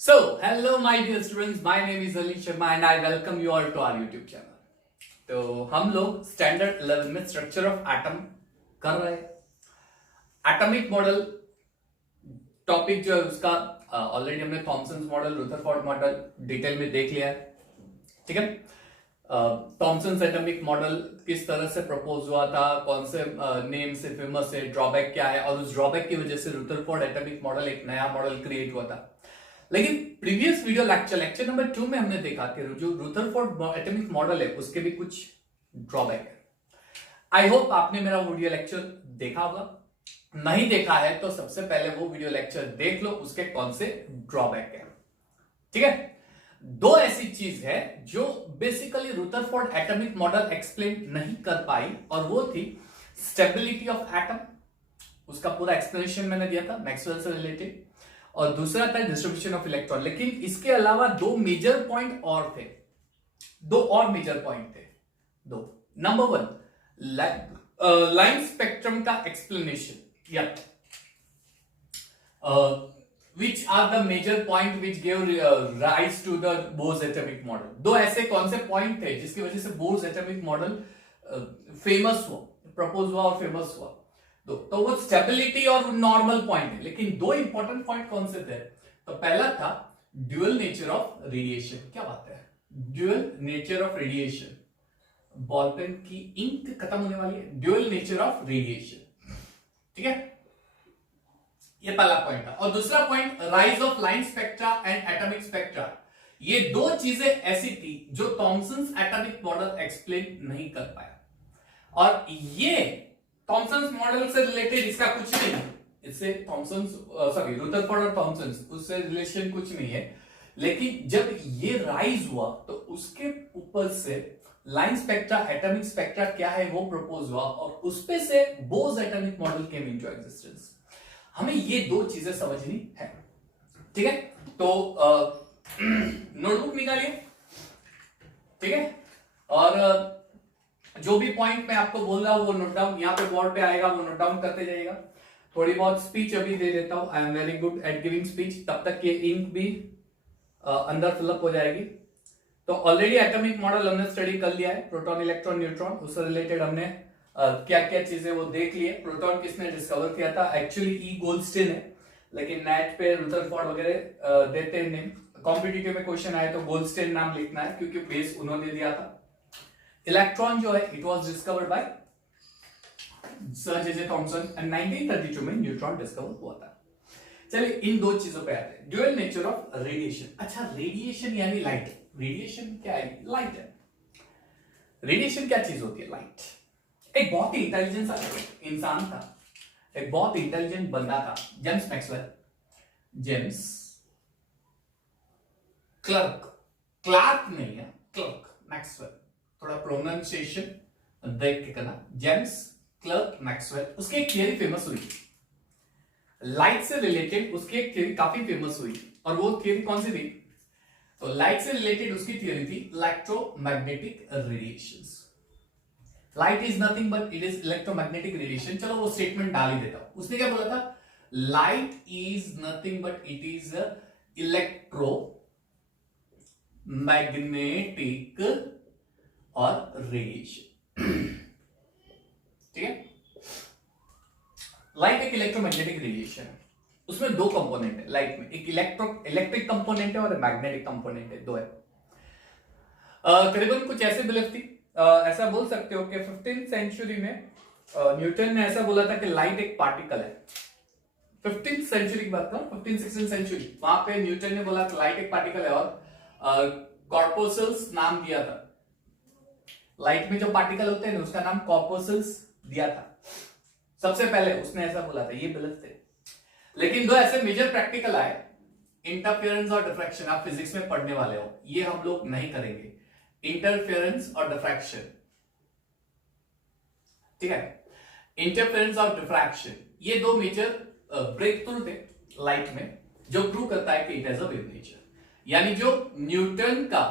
Hello my dear students, my name is Ali Sharma and I welcome you all to our YouTube channel. तो हम लोग standard 11 में structure of atom कर रहे हैं। Atomic model topic जो है उसका ऑलरेडी हमने Thompson model, Rutherford model detail में देख लिया है, ठीक है। थॉमसन एटॉमिक मॉडल किस तरह से प्रपोज हुआ था, कौन से नेम से फेमस है, ड्रॉबैक क्या है, और उस ड्रॉबैक की वजह से रुदरफोर्ड एटॉमिक मॉडल एक नया मॉडल क्रिएट हुआ था। लेकिन प्रीवियस वीडियो लेक्चर नंबर 2 में हमने देखा कि जो रुदरफोर्ड एटॉमिक मॉडल है उसके भी कुछ ड्रॉबैक है। आई होप आपने मेरा वीडियो लेक्चर देखा होगा, नहीं देखा है तो सबसे पहले वो वीडियो लेक्चर देख लो, उसके कौन से ड्रॉबैक है, ठीक है। दो ऐसी चीज है जो basically Rutherford atomic model explain नहीं कर पाई, और वो थी स्टेबिलिटी ऑफ एटम, उसका पूरा एक्सप्लेनेशन मैंने दिया था मैक्सवेल से रिलेटेड, और दूसरा था डिस्ट्रीब्यूशन ऑफ इलेक्ट्रॉन। लेकिन इसके अलावा दो मेजर पॉइंट और थे, दो और मेजर पॉइंट थे दो। नंबर 1 लाइन स्पेक्ट्रम का एक्सप्लेनेशन, या which are the major point which gave rise to the Bose atomic model। दो ऐसे कौन से पॉइंट थे जिसकी वजह से बोर्स एटॉमिक मॉडल फेमस हुआ, प्रपोज हुआ और फेमस हुआ। तो वो स्टेबिलिटी और नॉर्मल पॉइंट है, लेकिन दो इंपॉर्टेंट पॉइंट कौन से थे? तो पहला था ड्यूअल नेचर ऑफ रेडिएशन। क्या बात है, dual nature of radiation. Ball pen की इंक खत्म होने वाली है। ड्यूअल नेचर ऑफ रेडिएशन, ठीक है, ये पहला पॉइंट था। और दूसरा point rise of line spectra and atomic spectra. ये दो चीजें ऐसी थी जो थॉमसन एटॉमिक मॉडल एक्सप्लेन नहीं कर पाया, और ये थॉमसन मॉडल से रिलेटेड इसका कुछ नहीं है, इससे थॉमसन रुदरफोर्ड और थॉमसन उससे रिलेशन कुछ नहीं है। लेकिन जब ये राइज हुआ तो उसके ऊपर से लाइन स्पेक्ट्रा, एटॉमिक स्पेक्ट्रा क्या है वो प्रपोज हुआ, और उसपे से Bose atomic model came into existence. हमें ये दो चीजें समझनी है, ठीक है। तो नोटबुक निकालिए, ठीक है, और जो भी पॉइंट मैं आपको बोल रहा हूं वो नोट डाउन, यहाँ पे बोर्ड पे आएगा, वो नोट डाउन करते जाइएगा। थोड़ी बहुत स्पीच अभी दे देता हूं, I am very good at giving speech, तब तक ये इंक भी अंदर फिलअप हो जाएगी। तो ऑलरेडी एटॉमिक मॉडल हमने स्टडी कर लिया है, प्रोटॉन, इलेक्ट्रॉन, न्यूट्रॉन, उससे रिलेटेड हमने क्या क्या चीजें वो देख लिए। प्रोटॉन किसने डिस्कवर किया था? एक्चुअली ई गोल्डस्टीन है, लेकिन नेट पे रुदरफोर्ड वगैरह देते हैं नेम। कॉम्पिटिटिव में क्वेश्चन आए तो गोल्डस्टीन नाम लिखना है, क्योंकि बेस उन्होंने दिया था। इलेक्ट्रॉन जो है it was discovered by sir J Thomson, and 1932 में न्यूट्रॉन डिस्कवर हुआ था। चलिए इन दो चीजों पे आते हैं। Dual nature of radiation. अच्छा, रेडिएशन यानी लाइट। रेडिएशन क्या है? लाइट है। रेडिएशन क्या चीज होती है? लाइट। एक बहुत ही इंटेलिजेंट इंसान था, एक बहुत इंटेलिजेंट बंदा था, जेम्स मैक्सवेल, जेम्स क्लार्क नहीं है, क्लर्क मैक्सवेल, थोड़ा प्रोनाउंसिएशन देख के करना, जेम्स क्लर्क मैक्सवेल। उसकी एक थियरी फेमस हुई लाइट से रिलेटेड, उसकी एक थियरी काफी फेमस हुई, और वो थियरी कौन सी थी? तो लाइट से रिलेटेड उसकी थियरी थी electromagnetic radiations. Light is nothing but it is electromagnetic radiation. चलो वो स्टेटमेंट डाल ही देता हूं। उसने क्या बोला था? Light is nothing but it is electro magnetic और रेडिएशन, ठीक है। लाइट एक इलेक्ट्रोमैग्नेटिक रेडिएशन है, उसमें दो कंपोनेंट है लाइट में, एक इलेक्ट्रिक कंपोनेंट है और मैग्नेटिक कंपोनेंट है, दो है। करीबन कुछ ऐसे बिलीफ थी, ऐसा बोल सकते हो कि 15th सेंचुरी में न्यूटन ने ऐसा बोला था कि लाइट एक पार्टिकल है। 15th सेंचुरी की बात करूं, 15th-16th सेंचुरी, वहां पे न्यूटन ने बोला कि लाइट एक पार्टिकल है, और कॉर्पोसल्स नाम दिया था। लाइट में जो पार्टिकल होते हैं ना, उसका नाम कॉर्पोसल्स दिया था। सबसे पहले उसने ऐसा बोला था, ये बिलीफ थे। लेकिन दो ऐसे मेजर प्रैक्टिकल आए, इंटरफेरेंस और डिफ्रैक्शन। आप फिजिक्स में पढ़ने वाले हो, ये हम लोग नहीं करेंगे, इंटरफेरेंस और डिफ्रैक्शन, ठीक है। इंटरफेरेंस और डिफ्रैक्शन, ये दो मेजर ब्रेक थ्रू थे लाइट में, जो प्रूव करता है कि it has a wave nature. यानी जो न्यूटन का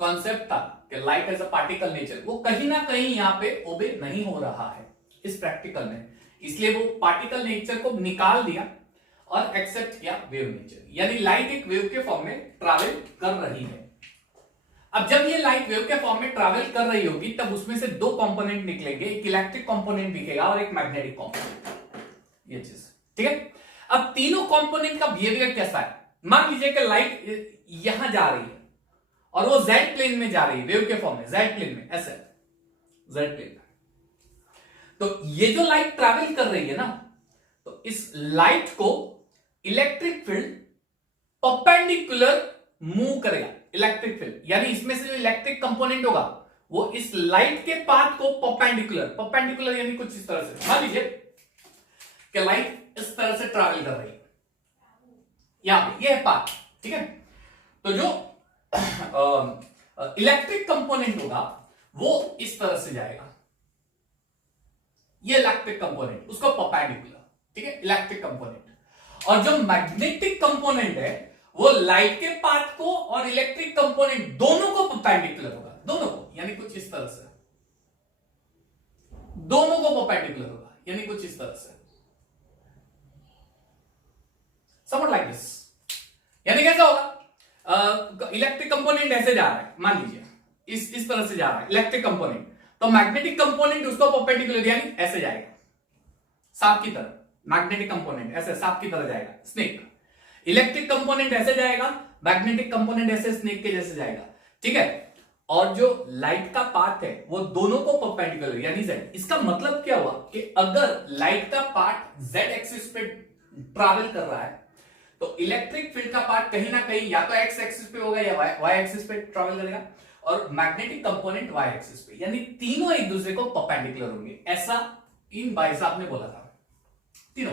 कॉन्सेप्ट था कि light as a particle nature, वो कहीं ना कहीं यहां पे ओबे नहीं हो रहा है इस प्रैक्टिकल में, इसलिए वो पार्टिकल नेचर को निकाल दिया और एक्सेप्ट किया वेव नेचर, यानी लाइट एक वेव के फॉर्म में ट्रैवल कर रही है। अब जब ये लाइट वेव के फॉर्म में ट्रैवल कर रही होगी तब उसमें से दो कंपोनेंट निकलेंगे, एक इलेक्ट्रिक कंपोनेंट दिखेगा और एक मैग्नेटिक कंपोनेंट, ये चीज ठीक है। अब तीनों कंपोनेंट का बिहेवियर कैसा है, मान लीजिए कि लाइट यहां जा रही है और वो जेड प्लेन में जा रही है, वेव के फॉर्म में जेड प्लेन में, ऐसे जेड प्लेन। तो ये जो लाइट ट्रैवल कर रही है ना, तो इस लाइट को इलेक्ट्रिक फील्ड परपेंडिकुलर मूव करेगा, इलेक्ट्रिक फील्ड, यानी इसमें से जो इलेक्ट्रिक कंपोनेंट होगा वो इस लाइट के पाथ को परपेंडिकुलर यानी कुछ इस तरह से, मान लीजिए कि लाइट इस तरह से ट्रैवल कर रही है, यहां पे ये है पाथ, ठीक है। तो जो इलेक्ट्रिक कंपोनेंट होगा वो इस तरह से जाएगा, ये इलेक्ट्रिक कंपोनेंट, उसको परपेंडिकुलर, ठीक है, इलेक्ट्रिक कंपोनेंट। और जो मैग्नेटिक कंपोनेंट है वो लाइट के पाथ को और इलेक्ट्रिक कंपोनेंट दोनों को परपेंडिकुलर होगा, दोनों को, यानी कुछ इस तरह से, दोनों को परपेंडिकुलर होगा, यानी कुछ इस तरह से, समझ लाइक दिस। यानी कैसा होगा, इलेक्ट्रिक कंपोनेंट ऐसे जा रहा है, मान लीजिए इस तरह से जा रहा है इलेक्ट्रिक कंपोनेंट, तो मैग्नेटिक कंपोनेंट उसको परपेंडिकुलर यानी ऐसे जाएगा, सांप की तरह, मैग्नेटिक कंपोनेंट ऐसे सांप की तरह जाएगा, स्नेक। इलेक्ट्रिक कंपोनेंट ऐसे जाएगा, मैग्नेटिक कंपोनेंट ऐसे स्नेक के जैसे जाएगा, ठीक है। और जो लाइट का पाथ है वो दोनों को परपेंडिकुलर यानी जेड। इसका मतलब क्या हुआ कि अगर लाइट का पाथ जेड एक्सिस पे ट्रैवल कर रहा है तो इलेक्ट्रिक फील्ड का पार्ट कहीं ना कहीं या तो एक्स एक्सिस पे होगा या वाई एक्सिस पे ट्रैवल करेगा, और मैग्नेटिक कंपोनेंट वाई एक्सिस पे, यानी तीनों एक दूसरे को परपेंडिकुलर होंगे, ऐसा इन भाई साहब ने बोला था, तीनों,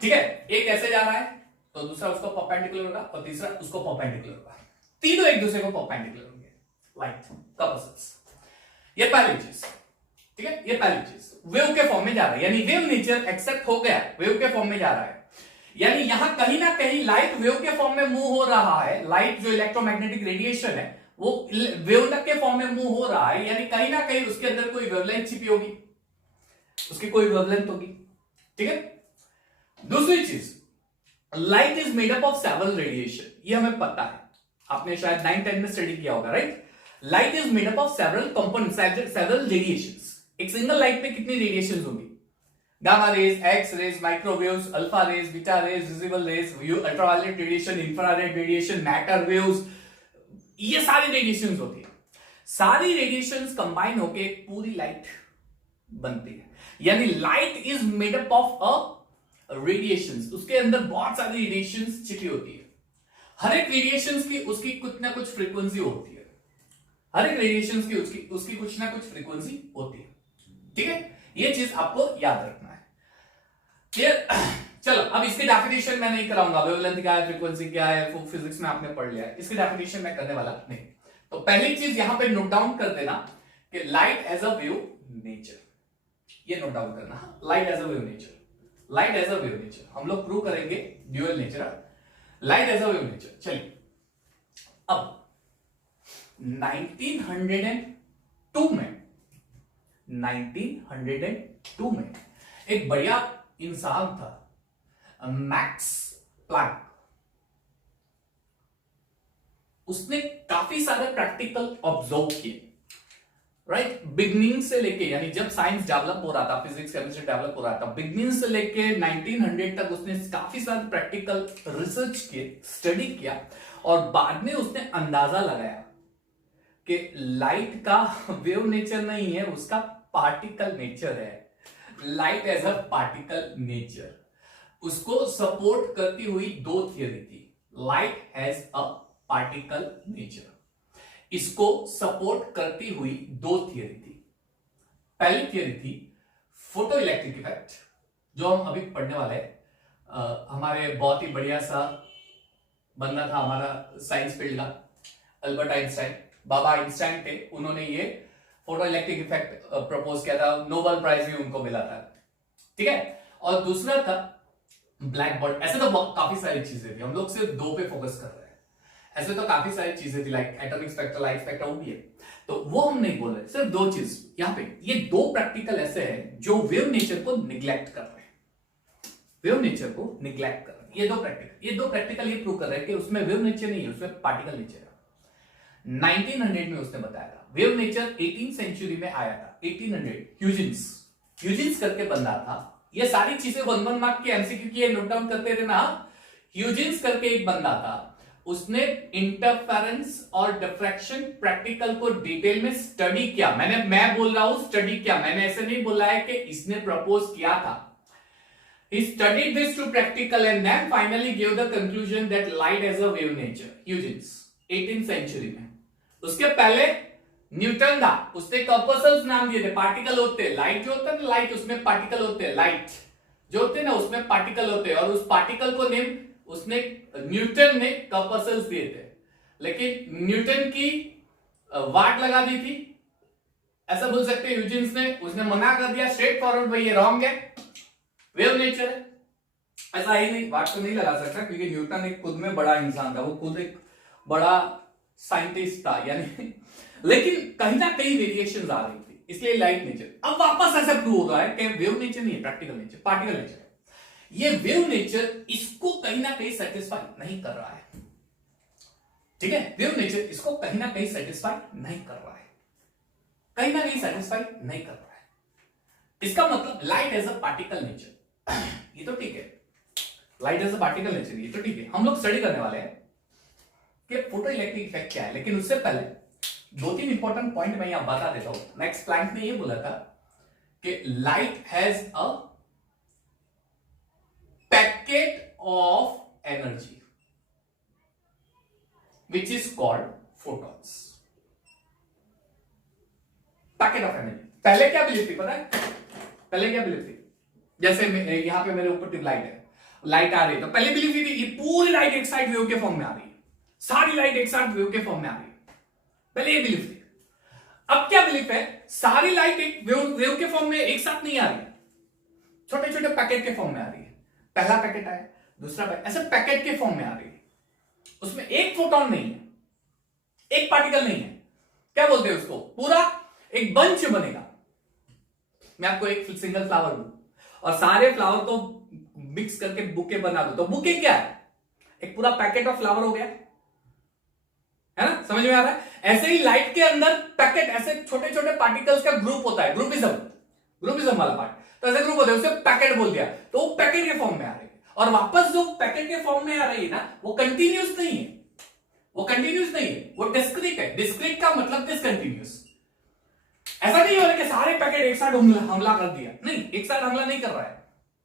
ठीक है। एक ऐसे जा रहा है तो दूसरा उसको परपेंडिकुलर होगा और तीसरा उसको परपेंडिकुलर होगा, तीनों एक दूसरे को परपेंडिकुलर होंगे, लाइट का प्रोसेस। ये पहली चीज, ठीक है, ये पहली चीज वेव के फॉर्म में जा रहा है, यानी वेव नेचर एक्सेप्ट हो गया, वेव के फॉर्म में जा रहा है, यानी यहां कहीं ना कहीं लाइट वेव के फॉर्म में मूव हो रहा है, लाइट जो इलेक्ट्रोमैग्नेटिक रेडिएशन है वो वेव के फॉर्म में मूव हो रहा है, यानी कहीं ना कहीं उसके अंदर कोई वेवलेंथ छिपी होगी, उसकी कोई वेवलेंथ होगी, ठीक है। दूसरी चीज, light is made up of several radiation, ये हमें पता है, आपने शायद 9-10 में स्टडी किया होगा, right. Light is made up of several components, several radiations. एक सिंगल लाइट में कितनी रेडिएशंस होंगी, gamma rays, X rays, microwaves, alpha rays, beta rays, visible rays, ultraviolet radiation, infrared radiation, matter waves, ये सारी radiations होती है। सारी radiations combine होकर एक पूरी लाइट बनती है, यानी light is made up of a radiations, उसके अंदर बहुत सारी रेडिएशंस छिपी होती है। हर एक रेडिएशंस की उसकी कुछ ना कुछ फ्रीक्वेंसी होती है, हर एक रेडिएशंस की उसकी कुछ ना कुछ फ्रीक्वेंसी होती है, ठीक है। ये चीज आपको याद रखना है, क्लियर। चलो अब इसकी डेफिनेशन मैं नहीं कराऊंगा, वेवलेंथ क्या है, फ्रीक्वेंसी क्या है, वो फिजिक्स में आपने पढ़ लिया है, इसकी डेफिनेशन मैं करने वाला नहीं। तो पहली चीज यहां पे नोट डाउन कर देना कि light as a wave nature, ये नोट डाउन करना, light as a wave nature, light as a wave nature. हम लोग प्रूव करेंगे dual nature, light as a wave nature. चलिए अब 1902 में एक बढ़िया इंसान था, मैक्स प्लैंक, उसने काफी सारे प्रैक्टिकल ऑब्जर्व किए, राइट। बिगनिंग से लेके, यानी जब साइंस डेवलप हो रहा था, फिजिक्स केमिस्ट्री डेवलप हो रहा था, बिगनिंग से लेके 1900 तक उसने काफी सारे प्रैक्टिकल रिसर्च किए, स्टडी किया, और बाद में उसने अंदाजा लगाया कि लाइट का वेव नेचर नहीं है, उसका पार्टिकल नेचर है, light as a particle nature. उसको सपोर्ट करती हुई दो थियरी थी, light has a particle nature, इसको सपोर्ट करती हुई दो थियरी थी। पहली थियरी थी फोटो इलेक्ट्रिक इफेक्ट, जो हम अभी पढ़ने वाले हैं। हमारे बहुत ही बढ़िया सा बंदा था हमारा साइंस फील्ड का, अल्बर्ट आइंस्टाइन, बाबा आइंस्टाइन थे, उन्होंने ये फोटो इलेक्ट्रिक इफेक्ट प्रपोज किया था, नोबेल प्राइज भी उनको मिला था, ठीक है। और दूसरा था ब्लैक बॉडी। ऐसे तो काफी सारी चीजें थी, हम लोग सिर्फ दो पे फोकस कर रहे हैं, ऐसे तो काफी सारी चीजें थी, like atomic spectra, light spectra, वो भी है, तो वो हम नहीं बोल रहे, सिर्फ दो चीज यहाँ पे, ये दो प्रैक्टिकल ऐसे हैं जो वेव नेचर को निग्लेक्ट कर रहे हैं, वेव नेचर को निग्लेक्ट कर रहे हैं। ये दो प्रैक्टिकल ये प्रूव कर रहे हैं कि उसमें वेव नेचर नहीं है, उसमें पार्टिकल नेचर है। 1900 में उसने बताया था। वेव नेचर 18th सेंचुरी में आया था। 1800 ह्यूजेंस करके बंदा था। ये सारी चीजें 1 मार्क की एमसीक्यू की नोट डाउन करते थे ना। ह्यूजेंस करके एक बंदा था, उसने इंटरफेरेंस और डिफ्रैक्शन प्रैक्टिकल को डिटेल में स्टडी किया। मैं बोल रहा हूं स्टडी किया, मैंने ऐसे नहीं बोला है कि इसने प्रपोज किया था। He studied this to practical and then finally gave the conclusion that light has a wave nature. Huygens 18th century में। उसके पहले न्यूटन था, उसने कॉर्पस्कल्स नाम दिए थे। पार्टिकल होते हैं, लाइट जो होता है ना, लाइट उसमें पार्टिकल होते हैं, लाइट जो होते हैं ना उसमें पार्टिकल होते हैं, और उस पार्टिकल को नेम उसने न्यूटन ने कॉर्पस्कल्स दिए थे। लेकिन न्यूटन की वाट लगा दी थी, ऐसा बोल सकते हैं ह्यूजेंस ने। उसने मना कर दिया स्ट्रेट फॉरवर्ड, भाई ये रॉन्ग है, वेव नेचर है। ऐसा ही नहीं, बात तो नहीं लगा सकता क्योंकि न्यूटन एक खुद में बड़ा इंसान था, वो खुद एक बड़ा साइंटिस्ट था यानी लेकिन कहीं ना कहीं वेरिएशंस आ रही थी, इसलिए लाइट नेचर। अब वापस ऐसा प्रूव हो रहा है कि वेव नेचर नहीं है, प्रैक्टिकल नेचर, पार्टिकल नेचर है। ये वेव नेचर इसको कहीं ना कहीं सेटिस्फाई नहीं कर रहा है। ठीक है, वेव नेचर इसको कहीं ना कहीं सेटिस्फाई नहीं कर रहा है, कहीं ना कहीं सेटिस्फाई नहीं कर रहा है। इसका मतलब light as a particle nature, ये तो ठीक है, light as a particle nature, ये तो ठीक है। हम लोग स्टडी करने वाले हैं कि फोटो इलेक्ट्रिक इफेक्ट क्या है, लेकिन उससे पहले 2-3 इंपॉर्टेंट पॉइंट मैं यहां बता देता हूं। नेक्स्ट प्लैंक ने ये बोला था कि light has a packet of energy which is called photons. Packet of energy. पहले क्या बिलीव थी पता है? पहले क्या बिलीव थी? जैसे यहां पे मेरे ऊपर ट्यूबलाइट है, लाइट आ रही है, तो पहले बिलीव थी ये पूरी लाइट एक साइड वेव के फॉर्म में आ रही है, सारी लाइट एक साथ वेव के फॉर्म में आ रही है। पहले ये बिलीव थी। अब क्या बिलीफ है? सारी लाइट एक वेव के फॉर्म में एक साथ नहीं आ रही है, छोटे छोटे पैकेट के फॉर्म में आ रही है। पहला पैकेट आया, दूसरा पैकेट, ऐसे पैकेट के फॉर्म में आ रही है। उसमें एक फोटोन नहीं है, एक पार्टिकल नहीं है। क्या बोलते हैं उसको? पूरा एक बंच बनेगा। मैं आपको एक सिंगल फ्लावर दूं और सारे फ्लावर को मिक्स करके बुके बना दो, तो बुके क्या है? एक पूरा पैकेट ऑफ फ्लावर हो गया, है ना? समझ में आ रहा है? ऐसे ही लाइट के अंदर पैकेट, ऐसे छोटे छोटे पार्टिकल्स का ग्रुप होता है, ग्रुपिज्म वाला पार्ट, तो ऐसे ग्रुप होते हैं, उसे पैकेट बोल दिया, तो वो पैकेट के फॉर्म में आ रही है। और वापस जो पैकेट के फॉर्म में आ रही है ना, वो कंटिन्यूस नहीं है, वो कंटिन्यूस नहीं है, वो डिस्क्रीट है। डिस्क्रीट का मतलब डिसकंटिन्यूस। ऐसा नहीं हो रहा कि सारे पैकेट एक साथ हमला कर दिया, नहीं, एक साथ हमला नहीं कर रहा है।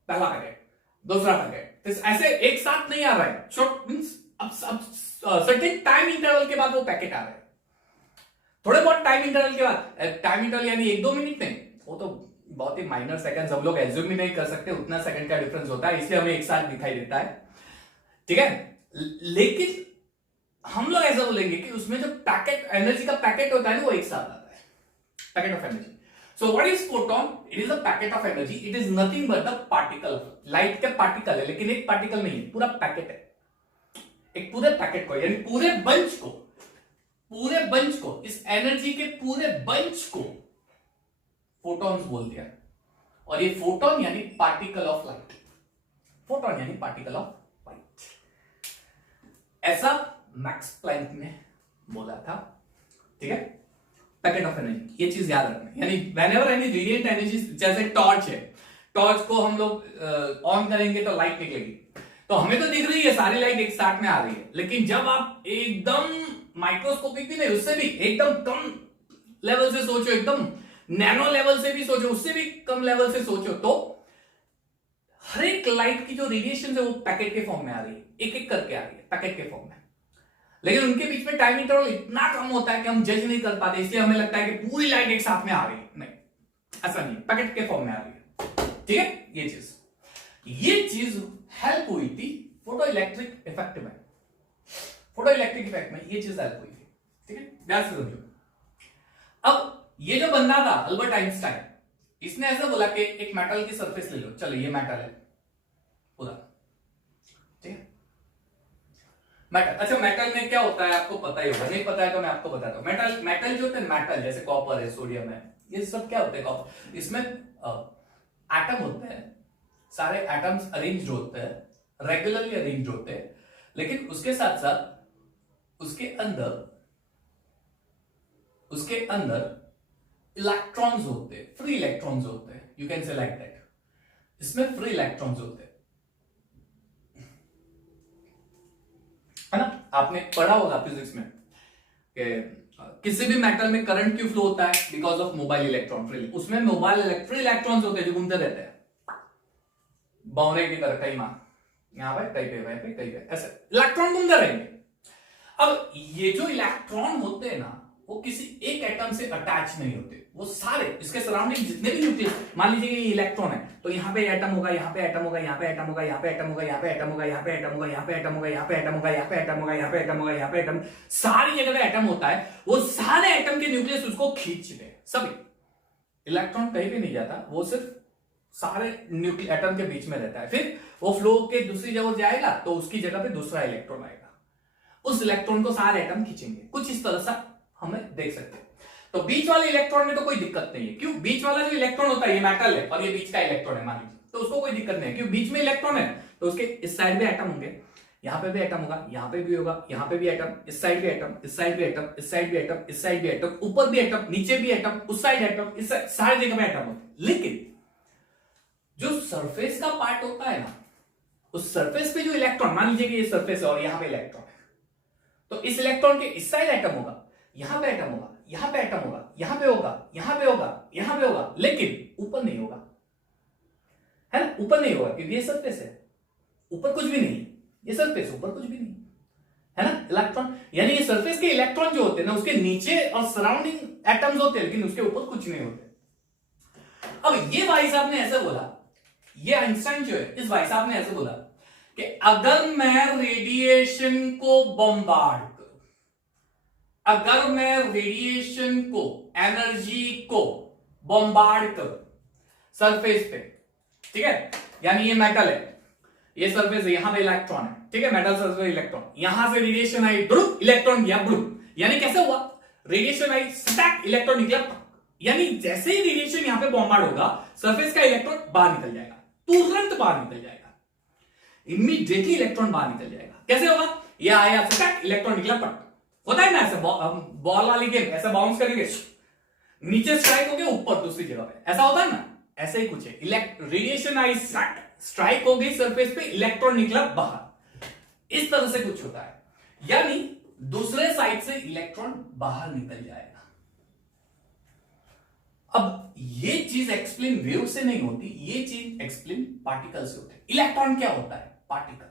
पहला पैकेट, दूसरा पैकेट, ऐसे एक साथ नहीं आ रहा है। शॉर्ट मींस अब सर्टेन टाइम इंटरवल के बाद वो पैकेट आ रहा है, थोड़े बहुत टाइम इंटरवल के बाद। टाइम इंटरवल यानी 1-2 मिनट नहीं, वो तो बहुत ही माइनर सेकंड्स, हम लोग एज्यूम ही नहीं कर सकते उतना सेकंड का डिफरेंस होता है, इसलिए हमें एक साथ दिखाई देता है। ठीक है, लेकिन हम लोग ऐसा बोलेंगे कि उसमें जो पैकेट, एनर्जी का पैकेट होता है ना, वो एक साथ आता है, packet of energy. So what is photon? It is a packet of energy. It is nothing but the particle. Light के पार्टिकल है, लेकिन एक पार्टिकल नहीं है, पूरा पैकेट है। एक पूरे पैकेट को, यानी पूरे बंच को, इस एनर्जी के पूरे बंच को फोटॉन्स बोल दिया। और ये फोटोन यानी पार्टिकल ऑफ लाइट, फोटोन यानी पार्टिकल ऑफ लाइट, ऐसा मैक्स प्लैंक ने बोला था। ठीक है, पैकेट ऑफ एनर्जी, ये चीज याद रखना। यानी व्हेनेवर एनी रेडिएंट एनर्जी, जैसे टॉर्च है, टॉर्च को हम लोग ऑन करेंगे तो लाइट निकलेगी, तो हमें तो दिख रही है सारी लाइट एक साथ में आ रही है, लेकिन जब आप एकदम माइक्रोस्कोपिक भी नहीं, उससे भी एकदम कम लेवल से सोचो, एकदम नैनो लेवल से भी सोचो, उससे भी कम लेवल से सोचो, तो हर एक लाइट की जो रेडिएशन है वो पैकेट के फॉर्म में आ रही है, एक एक करके आ रही है पैकेट के फॉर्म में। लेकिन उनके बीच में टाइम इंटरवल इतना कम होता है कि हम जज नहीं कर पाते, इसलिए हमें लगता है कि पूरी लाइट एक साथ में आ रही है। नहीं, ऐसा नहीं, पैकेट के फॉर्म में आ रही है। ठीक है, ये चीज हेल्प हुई थी फोटो इलेक्ट्रिक इफेक्ट में, फोटो इलेक्ट्रिक इफेक्ट में ये चीज हेल्प हुई थी। ठीक है, ध्यान से समझो। अब ये जो बंदा था अल्बर्ट आइंस्टाइन, इसने ऐसा बोला कि एक मेटल की सरफेस ले लो, चलो ये मेटल है पूरा, ठीक है, मेटल। अच्छा, मेटल में क्या होता है आपको पता ही होगा, नहीं पता है तो मैं आपको बताता हूं। मेटल जो होते हैं, मेटल जैसे कॉपर है, सोडियम है, ये सब क्या होते हैं? कॉपर, इसमें एटम होते हैं, सारे एटम्स अरेंज होते हैं, रेगुलरली अरेंज होते हैं, लेकिन उसके साथ साथ उसके अंदर इलेक्ट्रॉन्स होते हैं, फ्री इलेक्ट्रॉन्स होते हैं, you can say like that, इसमें फ्री इलेक्ट्रॉन्स होते हैं, है ना। आपने पढ़ा होगा फिजिक्स में कि किसी भी मेटल में करंट क्यों फ्लो होता है, because of mobile electron free, उसमें मोबाइल फ्री इलेक्ट्रॉन्स होते हैं जो घूमते रहते हैं बौरे की तरह, कहीं मां यहां पे कहीं पे वहीं पे कहीं पे, ऐसे इलेक्ट्रॉन घूमते रहेंगे। अब ये जो इलेक्ट्रॉन होते हैं ना, वो किसी एक एटम से अटैच नहीं होते, वो सारे इसके सराउंडिंग जितने भी न्यूक्लियस, मान लीजिए ये इलेक्ट्रॉन है तो यहाँ पे एटम होगा, यहाँ पे एटम होगा, यहाँ पे एटम होगा, यहाँ पे एटम होगा, यहाँ पे एटम होगा, यहाँ पे एटम होगा, यहाँ पे एटम होगा, यहाँ पे एटम होगा, यहाँ पे एटम होगा, यहाँ पे एटम होगा, यहाँ पे एटम, सारी जगह पे एटम होता है, वो सारे एटम के न्यूक्लियस उसको खींचते हैं सभी। इलेक्ट्रॉन कहीं भी नहीं जाता, वो सिर्फ सारे एटम के बीच में रहता है, फिर वो फ्लो के दूसरी जगह जाएगा तो उसकी जगह पे दूसरा इलेक्ट्रॉन आएगा, उस इलेक्ट्रॉन को सारे एटम खींचेंगे, कुछ इस तरह से हमें देख सकते हैं। तो बीच वाले इलेक्ट्रॉन में तो कोई दिक्कत नहीं है, क्यों, बीच वाला जो इलेक्ट्रॉन होता है ये मेटल है और ये बीच का इलेक्ट्रॉन है मान लीजिए, तो उसको कोई दिक्कत नहीं है, क्यों, बीच में इलेक्ट्रॉन है तो उसके इस साइड में एटम होंगे, यहाँ पे भी एटम होगा, यहाँ पे भी होगा, यहाँ पे भी एटम, इस साइड भी एटम, इस साइड भी एटम, इस साइड भी एटम, इस साइड भी एटम, ऊपर भी एटम, नीचे भी एटम, उस साइड एटम, इस साइड, सारी जगह में एटम होते हैं। लेकिन जो सरफेस का पार्ट होता है ना, उस सरफेस पे जो इलेक्ट्रॉन, मान लीजिए कि ये सरफेस है और यहाँ पे इलेक्ट्रॉन है, तो इस इलेक्ट्रॉन के इस साइड एटम होगा, यहां पे एटम होगा, यहां पे एटम होगा, यहां पे होगा, यहां पे होगा, यहां पे होगा, लेकिन ऊपर नहीं होगा, है ना, ऊपर नहीं होगा क्योंकि ये सरफेस है, ऊपर कुछ भी नहीं, ये सरफेस, ऊपर कुछ भी नहीं, है ना। इलेक्ट्रॉन यानी ये सरफेस के इलेक्ट्रॉन जो होते हैं ना, उसके नीचे और सराउंडिंग एटम्स होते हैं, लेकिन उसके ऊपर कुछ नहीं होते। अब ये भाई साहब ने ऐसे बोला, ये आइंस्टाइन जो है, इस भाई साहब ने ऐसे बोला कि अगर मैं रेडिएशन को बॉम्बार्ड, अगर मैं रेडिएशन को, एनर्जी को बॉम्बार्ड करूं सरफेस पे, ठीक है, यानी ये मेटल है, ये सरफेस है, यहां पे इलेक्ट्रॉन है, ठीक है, मेटल सरफेस इलेक्ट्रॉन, यहां से रेडिएशन आई, ब्रुक, इलेक्ट्रॉन गया ब्रुक, यानी कैसे हुआ, रेडिएशन आई, स्टैक, इलेक्ट्रॉन निकला, यानी जैसे ही रेडिएशन यहां पे बॉम्बार्ड होगा, सरफेस का इलेक्ट्रॉन बाहर निकल जाएगा, तुरंत बाहर निकल जाएगा, इमीडिएटली इलेक्ट्रॉन बाहर निकल जाएगा। कैसे होगा, ये आया स्टैक, इलेक्ट्रॉन निकला पट, होता है ना ऐसे बॉल वाली गेम, ऐसा बाउंस करेंगे, नीचे स्ट्राइक हो गया, ऊपर दूसरी जगह पे, ऐसा होता है ना, ऐसे ही कुछ है, रेडिएशन आई, स्ट्राइक हो गई सरफेस पे, इलेक्ट्रॉन निकला बाहर, इस तरह से कुछ होता है, यानी दूसरे साइड से इलेक्ट्रॉन बाहर निकल जाएगा। अब ये चीज एक्सप्लेन वेव से नहीं होती, ये चीज एक्सप्लेन पार्टिकल से होती है। इलेक्ट्रॉन क्या होता है, पार्टिकल,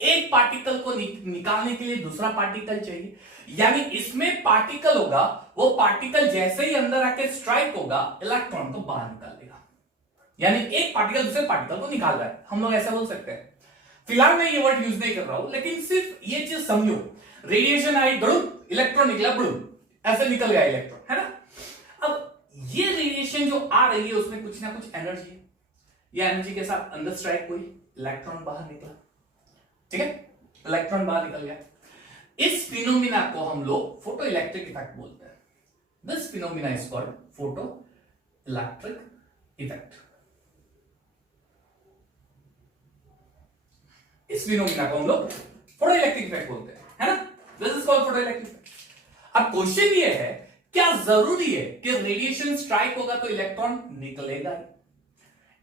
एक पार्टिकल को निकालने के लिए दूसरा पार्टिकल चाहिए, यानी इसमें पार्टिकल होगा, वो पार्टिकल जैसे ही अंदर आके स्ट्राइक होगा, इलेक्ट्रॉन को बाहर निकाल देगा, यानी एक पार्टिकल दूसरे पार्टिकल को निकाल रहा है, हम लोग ऐसा बोल सकते हैं। फिलहाल मैं ये वर्ड यूज नहीं कर रहा हूं, लेकिन सिर्फ ये चीज समझो, रेडिएशन आई, ब्रुक, इलेक्ट्रॉन निकला, ब्रुक, ऐसे निकल गया इलेक्ट्रॉन, है ना। अब ये रेडिएशन जो आ रही है उसमें कुछ ना कुछ एनर्जी है, ये एनर्जी के साथ अंदर स्ट्राइक हुई, इलेक्ट्रॉन बाहर निकला, ठीक है, इलेक्ट्रॉन बाहर निकल गया। इस फिनोमिना को हम लोग फोटो इलेक्ट्रिक इफेक्ट बोलते हैं। This phenomena is called photo electric effect. इस फिनोमिना को हम लोग फोटो इलेक्ट्रिक इफेक्ट बोलते हैं, है ना, this is called photo electric effect. अब क्वेश्चन ये है, क्या जरूरी है कि रेडिएशन स्ट्राइक होगा तो इलेक्ट्रॉन निकलेगा?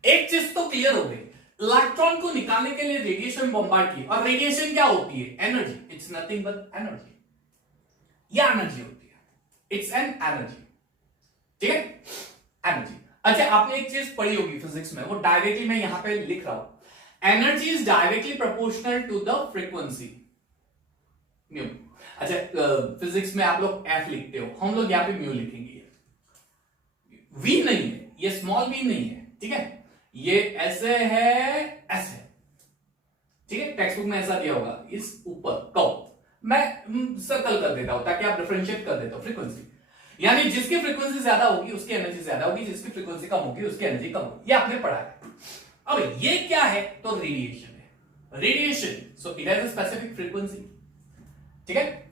एक चीज तो क्लियर हो गई, इलेक्ट्रॉन को निकालने के लिए रेडिएशन बॉम्बार्ड की, और रेडिएशन क्या होती है, energy, it's nothing but energy, या एनर्जी होती है, इट्स एन एनर्जी, ठीक है, एनर्जी। अच्छा, आपने एक चीज पढ़ी होगी फिजिक्स में, वो डायरेक्टली मैं यहां पे लिख रहा हूं, energy is directly proportional to the frequency mu. अच्छा, फिजिक्स में आप लोग एफ लिखते हो, हम लोग यहां पे म्यू लिखेंगे, वी नहीं है, ये स्मॉल वी नहीं है, ठीक है, ये ऐसे है, ऐसे, ठीक है, टेक्स्ट बुक में ऐसा दिया होगा, इस ऊपर कर्व मैं सर्कल कर देता हूं ताकि आप डिफरेंशिएट कर देते हो फ्रीक्वेंसी, यानी जिसकी फ्रीक्वेंसी ज्यादा होगी उसकी एनर्जी ज्यादा होगी, जिसकी फ्रीक्वेंसी कम होगी उसकी एनर्जी कम होगी, ये आपने पढ़ा है। अब ये क्या है, तो रेडिएशन है, radiation, so it has a specific frequency, ठीक है।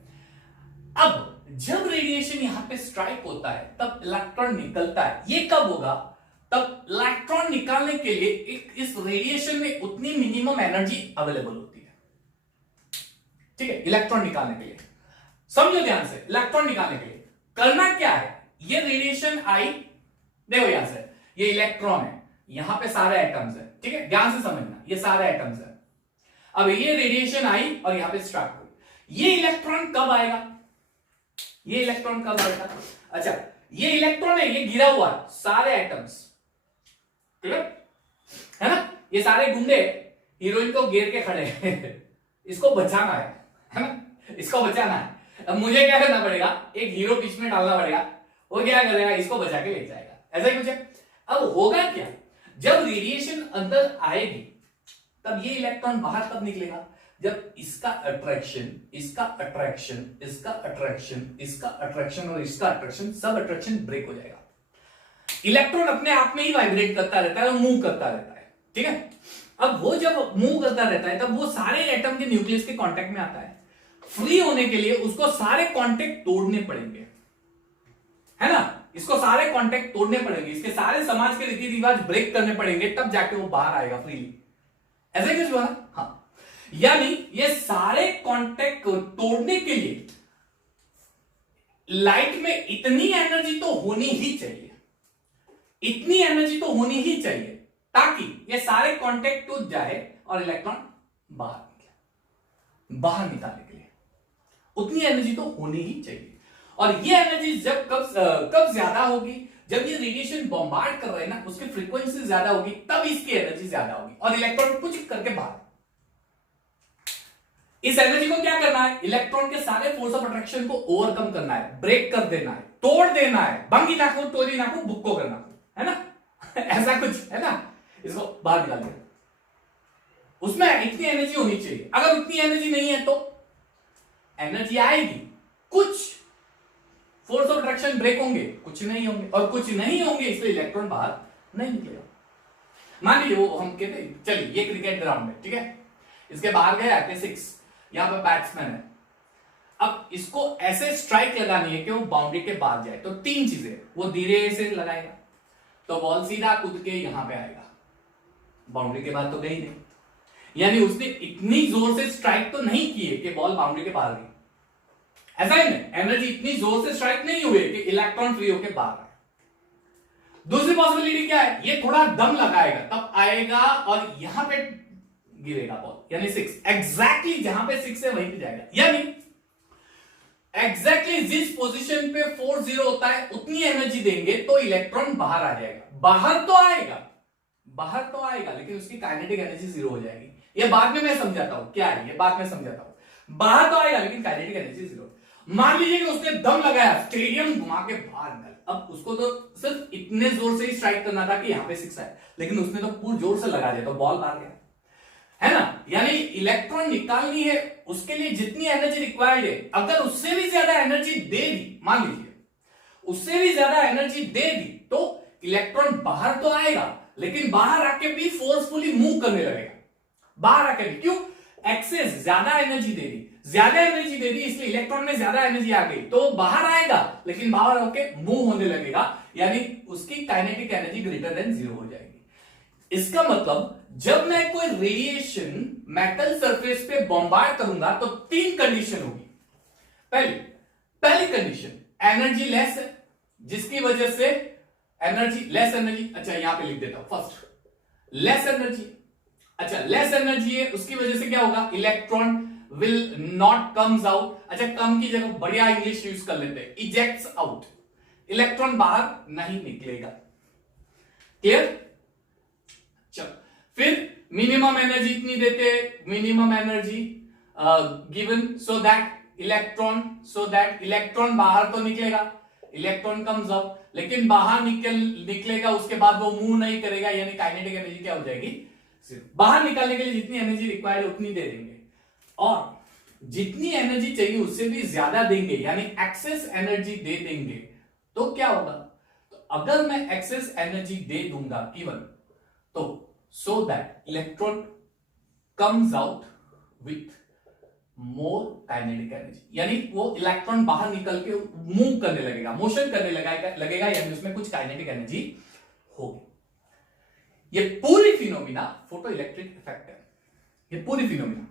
अब जब रेडिएशन यहां पे स्ट्राइक होता है तब इलेक्ट्रॉन निकलता है, ये कब होगा, तब इलेक्ट्रॉन निकालने के लिए इस रेडिएशन में उतनी मिनिमम एनर्जी अवेलेबल होती है। ठीक है, इलेक्ट्रॉन निकालने के लिए समझो ध्यान से, इलेक्ट्रॉन निकालने के लिए करना क्या है, ये रेडिएशन आई, देखो यहां से ये इलेक्ट्रॉन है, यहां पे सारे एटम्स है, ठीक है, ध्यान से समझना, ये सारे एटम्स है। अब ये रेडिएशन आई और यहां पे स्टार्ट हुई, ये इलेक्ट्रॉन कब आएगा, ये इलेक्ट्रॉन कब आएगा, अच्छा ये इलेक्ट्रॉन है, ये गिरा हुआ है, सारे एटम्स, ठीक है ना, ये सारे गुंडे हीरोइन को घेर के खड़े हैं इसको बचाना है ना, इसको बचाना है। अब मुझे क्या करना पड़ेगा, एक हीरो बीच में डालना पड़ेगा, वो क्या करेगा, इसको बचा के ले जाएगा, ऐसा ही कुछ है। अब होगा क्या, जब रेडिएशन अंदर आएगी तब ये इलेक्ट्रॉन बाहर कब निकलेगा, जब इसका अट्रैक्शन, इसका अट्रैक्शन, इसका अट्रैक्शन, इसका अट्रैक्शन और इसका अट्रैक्शन, सब अट्रैक्शन ब्रेक हो जाएगा। इलेक्ट्रॉन अपने आप में ही वाइब्रेट करता रहता है, मूव करता रहता है, ठीक है। अब वो जब मूव करता रहता है तब वो सारे एटम के न्यूक्लियस के कांटेक्ट में आता है। फ्री होने के लिए उसको सारे कांटेक्ट तोड़ने पड़ेंगे, है ना, इसको सारे कांटेक्ट तोड़ने पड़ेंगे, इसके सारे समाज के रीति रिवाज ब्रेक करने पड़ेंगे, तब जाके वो बाहर आएगा फ्रीली, ऐसा कुछ हुआ। हाँ, यानी ये सारे कांटेक्ट को तोड़ने के लिए लाइट में इतनी एनर्जी तो होनी ही चाहिए, इतनी एनर्जी तो होनी ही चाहिए ताकि ये सारे कांटेक्ट टूट जाए और इलेक्ट्रॉन बाहर निकले, बाहर निकालने के लिए उतनी एनर्जी तो होनी ही चाहिए। और ये एनर्जी जब कब ज्यादा होगी, जब ये रेडिएशन बॉम्बार्ड कर रहे हैं ना, उसकी फ्रीक्वेंसी ज्यादा होगी, तब इसकी एनर्जी ज्यादा होगी और इलेक्ट्रॉन कुछ करके बाहर। इस एनर्जी को क्या करना है, इलेक्ट्रॉन के सारे फोर्स ऑफ अट्रैक्शन को ओवरकम करना है, ब्रेक कर देना है, तोड़ देना है, बंगी नाको तोड़ी नाको बुक्को करना है ना ऐसा कुछ है ना, इसको बाहर निकाल दिया। उसमें इतनी एनर्जी होनी चाहिए, अगर उतनी एनर्जी नहीं है तो एनर्जी आएगी, कुछ फोर्स ऑफ अट्रैक्शन ब्रेक होंगे, कुछ नहीं होंगे, और कुछ नहीं होंगे इसलिए इलेक्ट्रॉन बाहर नहीं निकलेगा। मान लीजिए वो हम कहते हैं, चलिए ये क्रिकेट ग्राउंड है, ठीक है, इसके बाहर गया के 6, यहां पे बैट्समैन है, अब इसको ऐसे स्ट्राइक लगानी है कि वो बाउंड्री के बाहर जाए, तो 3 चीजें, वो धीरे से लगाएगा तो बॉल सीधा कूद के यहां पे आएगा, बाउंड्री के बाद तो गई नहीं, यानी उसने इतनी जोर से स्ट्राइक तो नहीं की है कि बॉल बाउंड्री के बाहर गई, ऐसा ही नहीं, एनर्जी इतनी जोर से स्ट्राइक नहीं हुई कि इलेक्ट्रॉन फ्री होकर बाहर आए। दूसरी पॉसिबिलिटी क्या है, ये थोड़ा दम लगाएगा तब आएगा और यहां पे गिरेगा बॉल, यानी 6 एग्जैक्टली जहां पे 6 है वहीं पे जाएगा, यानी एग्जैक्टली जिस पोजीशन पे 4 0 होता है उतनी एनर्जी देंगे तो इलेक्ट्रॉन बाहर आ जाएगा। बाहर तो आएगा, बाहर तो आएगा, लेकिन उसकी काइनेटिक एनर्जी 0 हो जाएगी। ये बाद में मैं समझाता हूं क्या है, ये बाद में समझाता हूं। बाहर तो आएगा लेकिन काइनेटिक एनर्जी 0। मान लीजिए कि उसने दम लगाया, स्टेडियम घुमा के बाहर निकल, अब उसको तो सिर्फ इतने जोर से ही स्ट्राइक करना था कि यहां पे 6 आए, लेकिन उसने तो पूरे जोर से लगा दिया तो बॉल बाहर गया, है ना। यानी इलेक्ट्रॉन निकालनी है, उसके लिए जितनी एनर्जी रिक्वायर्ड है, अगर उससे भी ज्यादा एनर्जी दे दी, मान लीजिए उससे भी ज्यादा एनर्जी दे दी तो इलेक्ट्रॉन बाहर तो आएगा, लेकिन बाहर आके भी फोर्सफुली मूव करने लगेगा, बाहर आके भी। क्यों, एक्सेस ज्यादा एनर्जी दे दी, ज्यादा एनर्जी दे दी, इसलिए इलेक्ट्रॉन में ज्यादा एनर्जी आ गई तो बाहर आएगा, लेकिन बाहर होके मूव होने लगेगा, यानी उसकी काइनेटिक एनर्जी ग्रेटर देन 0 हो जाएगी। इसका मतलब जब मैं कोई रेडिएशन मेटल सरफेस पे बॉम्बार्ड करूंगा तो 3 कंडीशन होगी। पहली कंडीशन, एनर्जी लेस है, जिसकी वजह से एनर्जी लेस एनर्जी, अच्छा यहां पे लिख देता हूं, फर्स्ट लेस एनर्जी, अच्छा लेस एनर्जी है, उसकी वजह से क्या होगा, electron will not comes out, अच्छा कम की जगह बढ़िया इंग्लिश यूज कर लेते हैं, इजेक्ट्स आउट, इलेक्ट्रॉन बाहर नहीं निकलेगा। क्लियर, चलो फिर मिनिमम एनर्जी इतनी देते, minimum energy given so that electron बाहर तो निकलेगा, इलेक्ट्रॉन कम्स आउट, लेकिन बाहर निकलेगा, उसके बाद वो मूव नहीं करेगा, यानी काइनेटिक एनर्जी क्या हो जाएगी, बाहर निकालने के लिए जितनी एनर्जी रिक्वायर्ड है उतनी दे देंगे, और जितनी एनर्जी चाहिए उससे भी ज्यादा देंगे, यानी एक्सेस एनर्जी दे देंगे, तो क्या होगा, तो अगर मैं एक्सेस एनर्जी दे दूंगा गिवन, तो so that electron comes out with more kinetic energy, यानी वो इलेक्ट्रॉन बाहर निकल के मूव करने लगेगा, मोशन करने लगेगा, यानी उसमें कुछ काइनेटिक एनर्जी होगी। ये पूरी फिनोमिना फोटो इलेक्ट्रिक इफेक्ट है। ये पूरी फिनोमिना,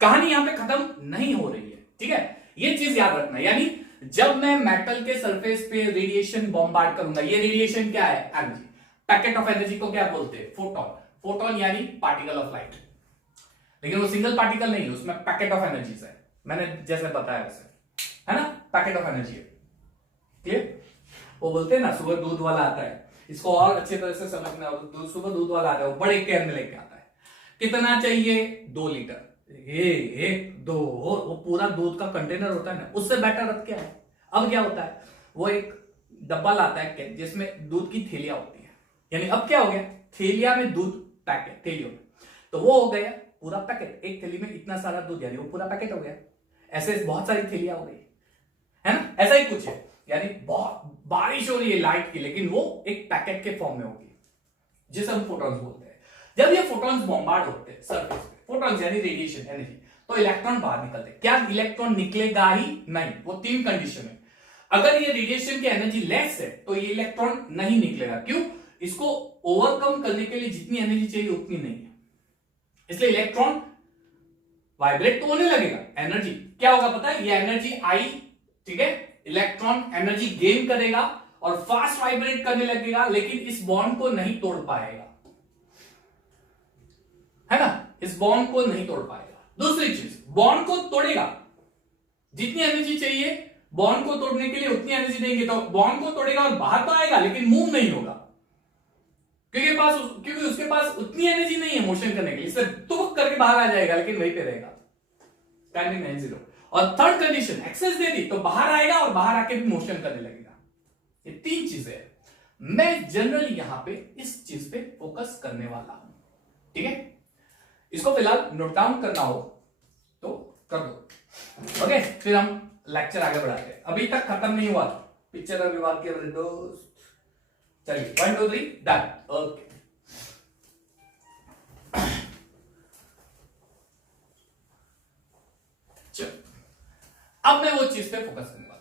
कहानी यहां पे खत्म नहीं हो रही है, ठीक है। ये चीज याद रखना, यानी जब मैं मेटल के सरफेस पे रेडिएशन बॉम्बार्ड करूंगा, ये रेडिएशन क्या है? एनर्जी। पैकेट ऑफ एनर्जी को क्या बोलते हैं? फोटोन। फोटोन यानी पार्टिकल ऑफ लाइट, लेकिन वो सिंगल पार्टिकल नहीं है, उसमें पैकेट ऑफ एनर्जीज है, मैंने जैसे बताया वैसे, है ना, पैकेट ऑफ एनर्जी है। क्लियर? वो बोलते हैं ना सुबह दूध वाला आता है, इसको और अच्छे तरह से समझना हो, सुबह दूध वाला आता है, वो बड़े कैन में लेके आता है, कितना चाहिए? 2 लीटर। एक दो, वो पूरा दूध का कंटेनर होता है ना, उससे बेटर अब क्या है? अब क्या होता है? वो एक डब्बा लाता है जिसमें दूध की थैलियां होती है, यानी अब क्या हो गया? थैलिया में दूध पैकेट, थैलियों में, तो वो हो गया पूरा पैकेट। एक थैली में इतना सारा दूध, यानी वो पूरा पैकेट हो गया। ऐसे बहुत सारी थैलियां हो गई, है ना, ऐसा ही कुछ है। यानी बहुत बारिश हो रही है लाइट की, लेकिन वो एक पैकेट के फॉर्म में होगी, जिसे हम फोटॉन्स बोलते हैं। जब ये फोटॉन्स बॉम्बार्ड होते हैं सरफेस पे, फोटॉन्स यानी रेडिएशन एनर्जी, तो इलेक्ट्रॉन बाहर निकलते हैं। क्या इलेक्ट्रॉन निकलेगा ही नहीं? वो 3 कंडीशन है। अगर ये रेडिएशन की एनर्जी लेस है तो ये इलेक्ट्रॉन नहीं निकलेगा। क्यों? इसको ओवरकम करने के लिए जितनी एनर्जी चाहिए उतनी नहीं है, इसलिए इलेक्ट्रॉन वाइब्रेट तो होने लगेगा। एनर्जी क्या होगा पता है? ये एनर्जी आई, ठीक है, इलेक्ट्रॉन एनर्जी गेन करेगा और फास्ट वाइब्रेट करने लगेगा, लेकिन इस बॉन्ड को नहीं तोड़ पाएगा, है ना, इस बॉन्ड को नहीं तोड़ पाएगा। दूसरी चीज, बॉन्ड को तोड़ेगा, जितनी एनर्जी चाहिए बॉन्ड को तोड़ने के लिए उतनी एनर्जी देंगे तो बॉन्ड को तोड़ेगा और बाहर तो आएगा, लेकिन मूव नहीं होगा, क्योंकि उसके पास उतनी एनर्जी नहीं है मोशन करने के लिए, इससे तुक करके बाहर आ जाएगा, लेकिन वहीं पे रहेगा, टाइमिंग 9-0। और थर्ड कंडीशन, एक्सेस दे दी तो बाहर आएगा और बाहर आके भी मोशन करने लगेगा। ये 3 चीजें हैं। मैं जनरली यहां पे इस चीज पे फोकस करने वाला हूं, ठीक है। इसको फिलहाल नोट डाउन करना हो तो कर दो, ओके। फिर हम लेक्चर आगे बढ़ाते हैं, अभी तक खत्म नहीं हुआ पिक्चर विभाग के दोस्त। चलिए 1 2 3 डन, ओके। चलो अब मैं वो चीज पे फोकस करने वाला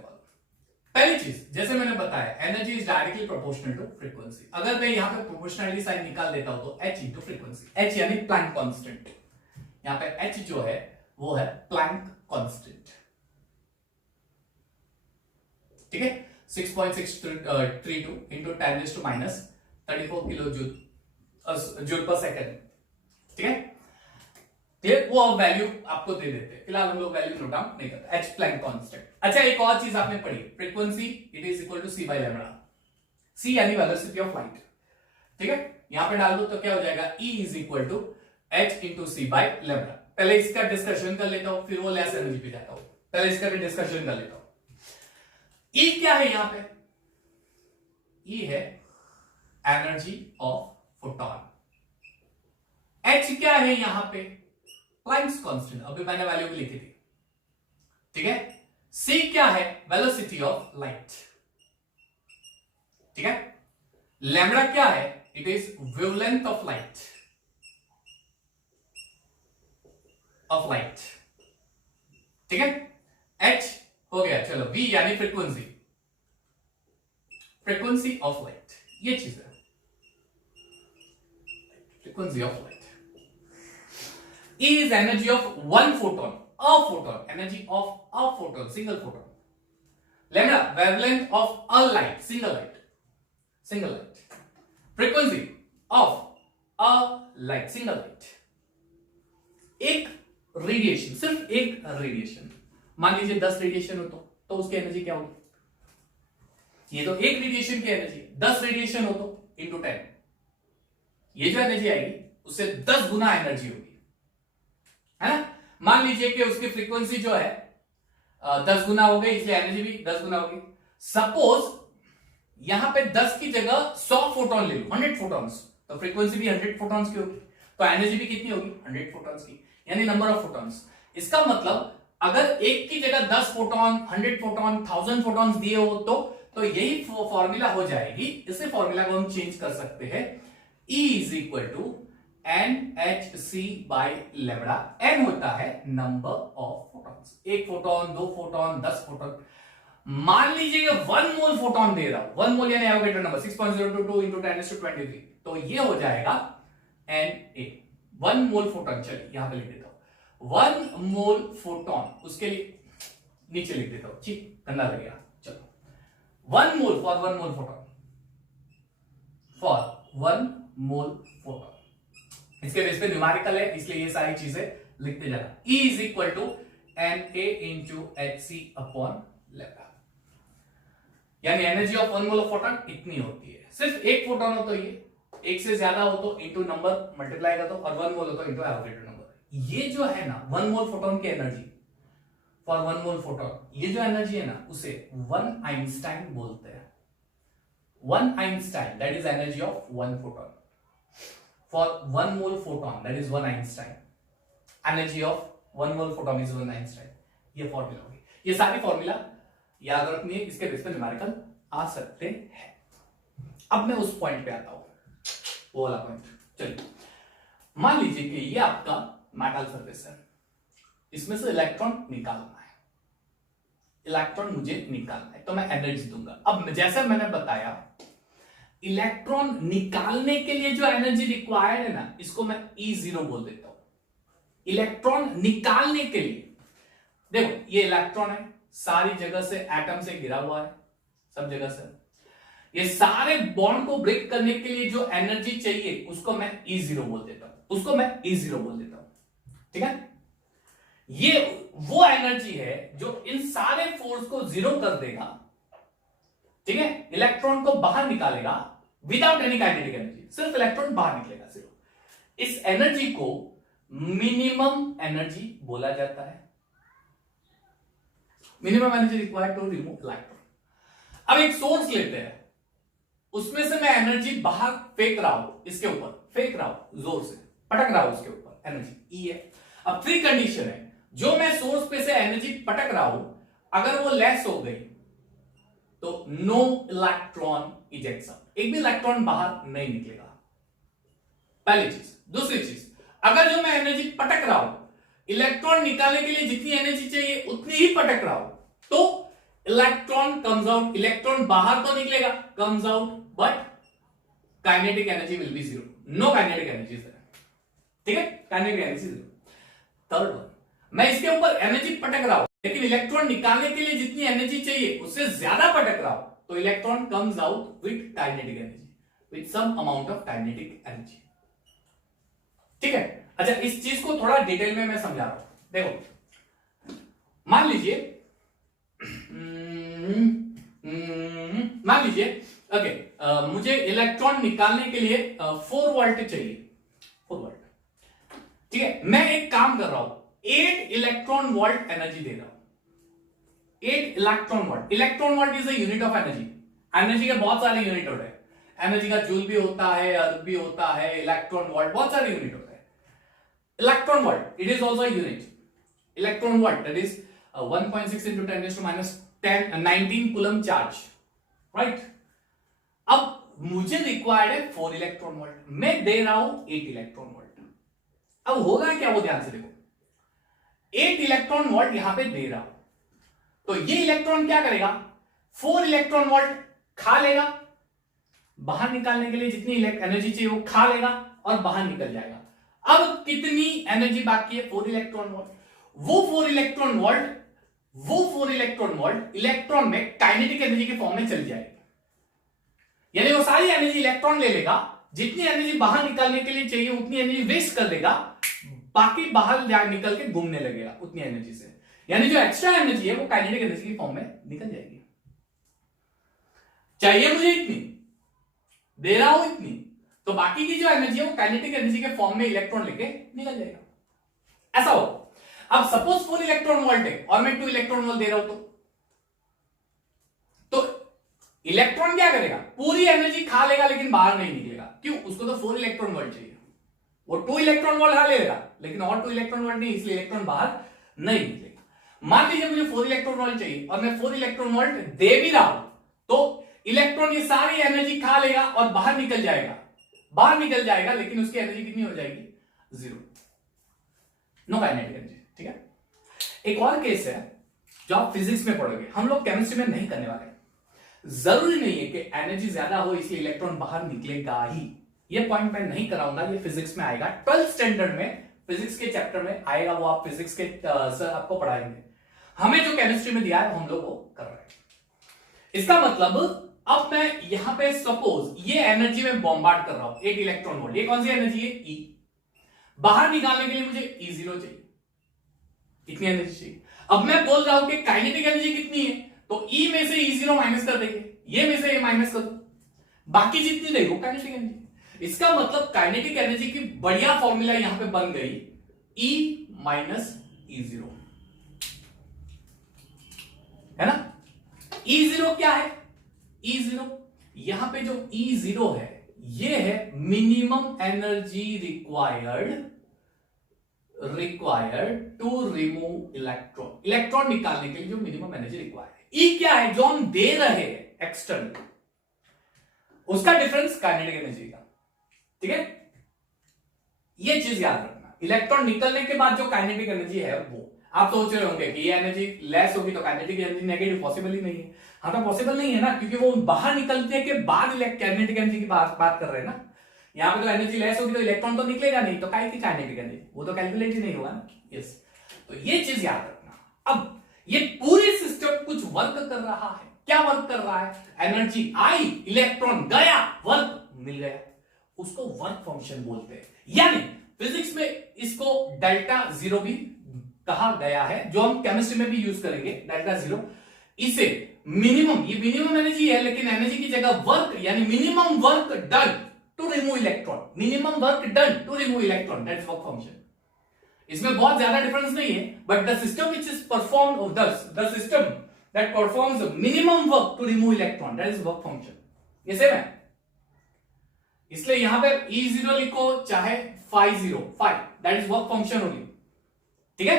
हूं। पहली चीज, जैसे मैंने बताया, energy is directly proportional to frequency. अगर मैं यहां पे प्रोपोर्शनलिटी साइन निकाल देता हूं तो h इंटू फ्रीक्वेंसी, h यानी प्लैंक कांस्टेंट, यहां पे h जो है वो है प्लैंक कांस्टेंट, ठीक है। 6.632 इंटू 10⁻⁻34 किलो जूल पर सेकेंड, ठीक है। क्लियर? वो अब वैल्यू आपको दे देते हैं, फिलहाल हम लोग वैल्यू नोट डाउन नहीं करते। H Planck constant. अच्छा, एक और चीज आपने पढ़ी, frequency it is equal to c by lambda. c यानी वेलोसिटी ऑफ लाइट, ठीक है। यहां पे डाल दो तो क्या हो जाएगा? E is equal to h into C by lambda. पहले इसका डिस्कशन कर लेता हूं, फिर वो लेस एनर्जी पे जाता हूं। पहले इसका भी डिस्कशन कर लेता हूं। E क्या है यहां पे? E है एनर्जी ऑफ फोटॉन। H क्या है यहां पे? प्लैंक्स कांस्टेंट, अभी मैंने वैल्यू भी लिखी थी, ठीक है। C क्या है? वेलोसिटी ऑफ लाइट, ठीक है। लैम्डा क्या है? It is wavelength of light, ठीक है। H हो गया, चलो V यानी फ्रीक्वेंसी ऑफ लाइट, ये चीज है, frequency of light. E is energy of one photon, a photon, energy of a photon, single photon. Lambda, wavelength of a light, single light. Frequency of a light, single light. एक radiation, सिर्फ एक radiation, मान लीजिए 10 radiation हो तो उसकी energy क्या होगी? ये तो एक रेडिएशन की एनर्जी, 10 रेडिएशन हो तो इंटू 10, ये जो एनर्जी आएगी उससे 10 गुना एनर्जी होगी, है ना। मान लीजिए कि उसकी फ्रीक्वेंसी जो है 10 गुना हो गई, इसलिए एनर्जी भी 10 गुना होगी। सपोज यहां पे 10 की जगह 100 फोटोन ले लो, 100 फोटॉन्स, तो फ्रीक्वेंसी भी 100 फोटॉन्स की होगी, तो एनर्जी भी कितनी होगी? 100 फोटॉन्स की, यानी नंबर ऑफ फोटॉन्स। इसका मतलब अगर एक की जगह 10 फोटोन, 100 फोटोन, 1000 फोटॉन्स दिए हो तो यही फॉर्मूला हो जाएगी। इसी फॉर्मूला को हम चेंज कर सकते हैं, E is equal to NHC by lambda. N होता है number of photons, 1 photon, 2 photon, 10 photon. मान लीजिए 1 मोल फोटोन दे रहा हूं, 1 मोल यानी एवोगेड्रो नंबर 6.022 इंटू 10⁻23, तो ये हो जाएगा Na। 1 मोल फोटोन, चलिए यहां पे लिख देता हूं 1 मोल फोटोन, उसके लिए नीचे लिख देता हूं, ठीक गंदा लगेगा, चलो 1 mole for 1 mole photon, for 1 mole photon. इसके बेस पे न्यूमेरिकल है, इसलिए ये सारी चीजें लिखते जाना। E is equal to Na into Hc upon lambda, यानी energy of 1 mole of photon इतनी होती है। सिर्फ एक फोटोन हो तो ये, एक से ज्यादा हो तो इंटू नंबर मल्टीप्लाई कर दो, और 1 मोल हो तो इंटू एवोगेड्रो नंबर। ये जो है ना 1 मोल फोटोन की एनर्जी फॉर 1 मोल फोटोन, ये जो एनर्जी है ना उसे 1 आइंस्टाइन बोलते हैं। 1 Einstein that is energy of 1 photon, for 1 mole photon that is 1 Einstein, energy of 1 mole photon is 1 Einstein. ये फॉर्मूला होगी, ये सारी फॉर्मूला याद रखनी है, इसके बेस पे न्यूमेरिकल आ सकते हैं। अब मैं उस पॉइंट पे आता हूं, वो वाला पॉइंट। चलिए मान लीजिए कि ये आपका मेटल सरफेस है, इसमें से इलेक्ट्रॉन निकालना है, इलेक्ट्रॉन मुझे निकालना है, तो मैं एनर्जी दूंगा। अब जैसे मैंने बताया, इलेक्ट्रॉन निकालने के लिए जो एनर्जी रिक्वायर्ड है ना, इसको मैं E0 बोल देता हूं। इलेक्ट्रॉन निकालने के लिए, देखो ये इलेक्ट्रॉन है, सारी जगह से एटम से घिरा हुआ है, सब जगह से। ये सारे बॉन्ड को ब्रेक करने के लिए जो एनर्जी चाहिए उसको मैं E0 बोल देता हूं, उसको मैं E0 बोल देता हूं, ठीक है। ये वो एनर्जी है जो इन सारे फोर्स को जीरो कर देगा, ठीक है, इलेक्ट्रॉन को बाहर निकालेगा विदाउट एनी काइनेटिक एनर्जी, सिर्फ इलेक्ट्रॉन बाहर निकलेगा सिर्फ। इस एनर्जी को मिनिमम एनर्जी बोला जाता है, minimum energy required to remove electron. अब एक सोर्स लेते हैं, उसमें से मैं एनर्जी बाहर फेंक रहा हूं, इसके ऊपर फेंक रहा हूं, जोर से पटक रहा हूं उसके ऊपर, एनर्जी E है। अब फ्री कंडीशन है, जो मैं सोर्स पे से एनर्जी पटक रहा हूं, अगर वो लेस हो गई तो नो इलेक्ट्रॉन इजेक्शन, एक भी इलेक्ट्रॉन बाहर नहीं निकलेगा, पहली चीज। दूसरी चीज, अगर जो मैं एनर्जी पटक रहा हूं, इलेक्ट्रॉन निकालने के लिए जितनी एनर्जी चाहिए उतनी ही पटक रहा हूं, तो इलेक्ट्रॉन कम्स आउट, इलेक्ट्रॉन बाहर तो निकलेगा, comes out, but kinetic energy will be zero, no kinetic energy, ठीक है, kinetic energy zero. Third one, मैं इसके ऊपर एनर्जी पटक रहा हूं, लेकिन इलेक्ट्रॉन निकालने के लिए जितनी एनर्जी चाहिए उससे ज्यादा पटक रहा हूं, तो electron comes out with kinetic energy, with some amount of kinetic energy, ठीक है। अच्छा, इस चीज को थोड़ा डिटेल में मैं समझा रहा हूं। देखो मान लीजिए ओके, मुझे इलेक्ट्रॉन निकालने के लिए 4 वोल्ट चाहिए, 4 वोल्ट, ठीक है। मैं एक काम कर रहा हूं, 8 इलेक्ट्रॉन वोल्ट एनर्जी दे रहा हूं, 8 electron volt. Electron volt is a unit of energy, energy के बहुत सारे यूनिट होते हैं, एनर्जी का जूल भी होता है, अर्ग भी होता है, इलेक्ट्रॉन वोल्ट, बहुत सारे यूनिट होते हैं। Electron volt it is also unit, electron volt that is 1.6 into 10⁻⁻19 coulomb charge, right. अब मुझे रिक्वायर्ड है 4 इलेक्ट्रॉन वोल्ट, मैं दे रहा हूं 8 इलेक्ट्रॉन वोल्ट। अब होगा क्या, वो ध्यान से देखो, 8 इलेक्ट्रॉन वोल्ट यहां पे दे रहा हूं, तो ये इलेक्ट्रॉन क्या करेगा, 4 इलेक्ट्रॉन वोल्ट खा लेगा, बाहर निकालने के लिए जितनी एनर्जी चाहिए वो खा लेगा और बाहर निकल जाएगा। अब कितनी एनर्जी बाकी है, 4 इलेक्ट्रॉन वोल्ट। वो 4 इलेक्ट्रॉन वोल्ट इलेक्ट्रॉन में काइनेटिक एनर्जी के फॉर्म में चली जाएगी, यानी वो सारी एनर्जी इलेक्ट्रॉन ले लेगा, जितनी एनर्जी बाहर निकालने के लिए चाहिए उतनी एनर्जी वेस्ट कर देगा, बाकी बाहर निकल के घूमने लगेगा उतनी एनर्जी से, यानी जो एक्स्ट्रा एनर्जी है वो काइनेटिक एनर्जी के फॉर्म में निकल जाएगी। चाहिए मुझे इतनी, दे रहा हूं इतनी, तो बाकी की जो एनर्जी है वो काइनेटिक एनर्जी के फॉर्म में इलेक्ट्रॉन लेके निकल जाएगा, ऐसा हो। अब सपोज 4 इलेक्ट्रॉन वोल्ट है और मैं 2 इलेक्ट्रॉन वोल्ट दे रहा हूं, तो इलेक्ट्रॉन क्या करेगा, पूरी एनर्जी खा लेगा लेकिन बाहर नहीं निकलेगा, क्यों, उसको तो 4 इलेक्ट्रॉन वोल्ट चाहिए, वो 2 इलेक्ट्रॉन वोल्ट खा लेगा लेकिन और 2 इलेक्ट्रॉन वोल्ट नहीं, इसलिए इलेक्ट्रॉन बाहर नहीं निकलेगा। मान लीजिए मुझे 4 इलेक्ट्रॉन वोल्ट चाहिए और मैं 4 इलेक्ट्रॉन वोल्ट दे भी रहा हूं, तो इलेक्ट्रॉन ये सारी एनर्जी खा लेगा और बाहर निकल जाएगा, लेकिन उसकी एनर्जी कितनी हो जाएगी, 0, नो काइनेटिक एनर्जी, ठीक है। एक और केस है, जो आप फिजिक्स में पढ़ोगे, हम लोग केमिस्ट्री में नहीं करने वाले। जरूरी नहीं है कि एनर्जी ज्यादा हो इसलिए इलेक्ट्रॉन बाहर निकलेगा ही, ये पॉइंट मैं नहीं कराऊंगा, ये फिजिक्स में आएगा 12th स्टैंडर्ड में, फिजिक्स के चैप्टर में आएगा, वो आप फिजिक्स के सर आपको पढ़ाएंगे। हमें जो केमिस्ट्री में दिया है हम लोग वो कर रहे हैं। इसका मतलब अब मैं यहां पे सपोज ये एनर्जी में बॉम्बार्ड कर रहा हूं 8 इलेक्ट्रॉन वोल्ट, ये कौन सी एनर्जी है? ई। बाहर निकालने के लिए मुझे E0 चाहिए, इतनी एनर्जी चाहिए। अब मैं बोल रहा हूं कि काइनेटिक एनर्जी कितनी है, तो E में से E0 माइनस कर देंगे, ये में से ये माइनस कर दो, बाकी जितनी रही वो काइनेटिक एनर्जी। इसका मतलब काइनेटिक एनर्जी की बढ़िया फॉर्मूला यहां पे बन गई E माइनस E0, है ना। E0 क्या है? E0 यहां पे जो E0 है ये है minimum energy required to remove electron, electron निकालने के लिए जो मिनिमम एनर्जी रिक्वायर्ड है। E क्या है? जो हम दे रहे हैं एक्सटर्नल, उसका डिफरेंस काइनेटिक एनर्जी का, ठीक है। ये चीज याद रखना, इलेक्ट्रॉन निकलने के बाद जो काइनेटिक एनर्जी है वो, आप सोच रहे होंगे कि ये एनर्जी लेस होगी तो काइनेटिक एनर्जी नेगेटिव, पॉसिबल ही नहीं है। हाँ तो पॉसिबल नहीं है ना, क्योंकि वो बाहर निकलने के बाद काइनेटिक एनर्जी की बात कर रहे हैं ना। यहां पे तो एनर्जी लेस होगी तो इलेक्ट्रॉन तो निकलेगा नहीं, तो काहे की काइनेटिक एनर्जी, वो तो कैलकुलेट ही नहीं होगा ना। यस, तो ये चीज याद रखना। अब ये पूरे सिस्टम कुछ वर्क कर रहा है, क्या वर्क कर रहा है? एनर्जी आई, इलेक्ट्रॉन गया, वर्क मिल गया, उसको वर्क फंक्शन बोलते हैं। यानी फिजिक्स में इसको डेल्टा जीरो भी कहा गया है, जो हम केमिस्ट्री में भी यूज करेंगे, डेल्टा जीरो। इसे मिनिमम, ये मिनिमम एनर्जी है, लेकिन एनर्जी की जगह वर्क, यानी minimum work done to remove electron, minimum work done to remove electron, that is work function. इसमें बहुत ज्यादा डिफरेंस नहीं है, but the system which is perform the system that performs minimum work to remove electron, that is work function. ये same है, इसलिए यहां पे E0 लिखो चाहे phi0, phi that is work function only, ठीक है।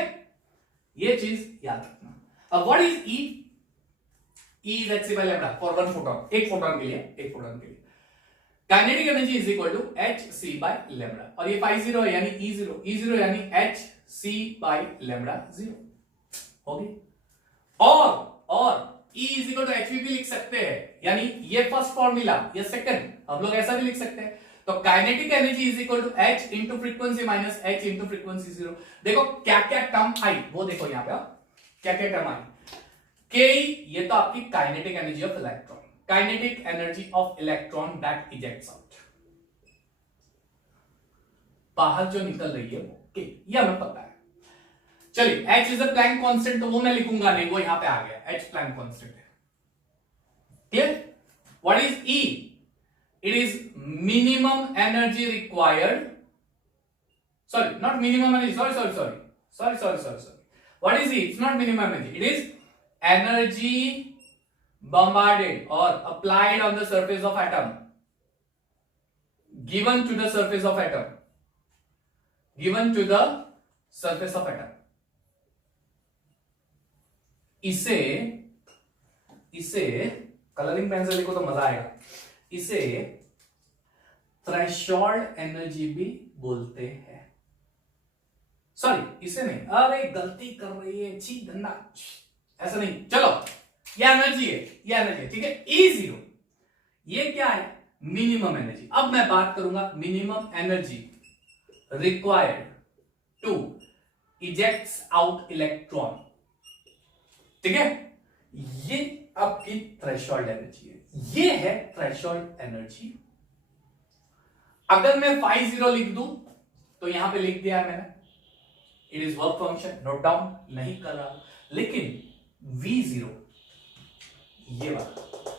ये चीज याद रखना। अब what is E? E is hc by lambda for one photon, एक फोटोन के लिए, एक फोटोन के लिए kinetic energy is equal to hc by lambda, और ये phi0 है यानी E0 यानी hc by lambda 0 होगी। और E is equal to hv भी लिख सकते हैं, यानी ये फर्स्ट फॉर्मूला, ये सेकंड, हम लोग ऐसा भी लिख सकते हैं। तो kinetic energy is equal to h into frequency minus h into frequency 0। देखो क्या क्या टर्म आई, वो देखो यहां पे क्या क्या टर्म आई। Ke, ये तो आपकी kinetic energy of electron, kinetic energy of electron that ejects out, बाहर जो निकल रही है वो K, ये हमें पता है। चलिए H is a Planck constant, तो वो मैं लिखूंगा नहीं, वो यहां पे आ गया, H प्लैंक कांस्टेंट है। Clear? What is E? It is minimum energy required, sorry not minimum energy, sorry what is E? It's not minimum energy, it is energy bombarded or applied on the surface of atom, given to the surface of atom, given to the surface of atom। इसे colouring pen से लिखो तो मजा आएगा। इसे threshold energy भी बोलते हैं। सॉरी इसे नहीं, अरे गलती कर रही है, छी गंदा, ऐसा नहीं, चलो ये एनर्जी है, ये एनर्जी है, ठीक है। E0 ये क्या है? Minimum energy. अब मैं बात करूंगा minimum energy required to ejects out electron, ठीक है। ये आपकी थ्रेशोल्ड एनर्जी है, ये है थ्रेशोल्ड एनर्जी। अगर मैं phi0 लिख दूं तो यहां पे लिख दिया मैंने, it is work function, note down नहीं कर रहा, लेकिन V0 ये वाला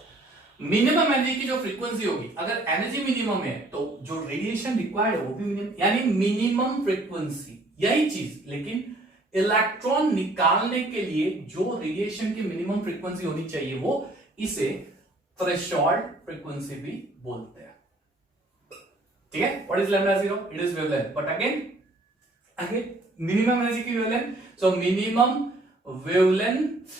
मिनिमम एनर्जी की जो फ्रीक्वेंसी होगी, अगर एनर्जी मिनिमम है तो जो रेडिएशन रिक्वायर्ड है वो भी मिनिमम, यानी मिनिमम फ्रीक्वेंसी, यही चीज। लेकिन इलेक्ट्रॉन निकालने के लिए जो रेडिएशन की मिनिमम फ्रीक्वेंसी होनी चाहिए, वो इसे थ्रेशोल्ड फ्रीक्वेंसी भी बोलते हैं, ठीक है। What is lambda 0? It is wavelength, but again minimum energy की wavelength, so minimum wavelength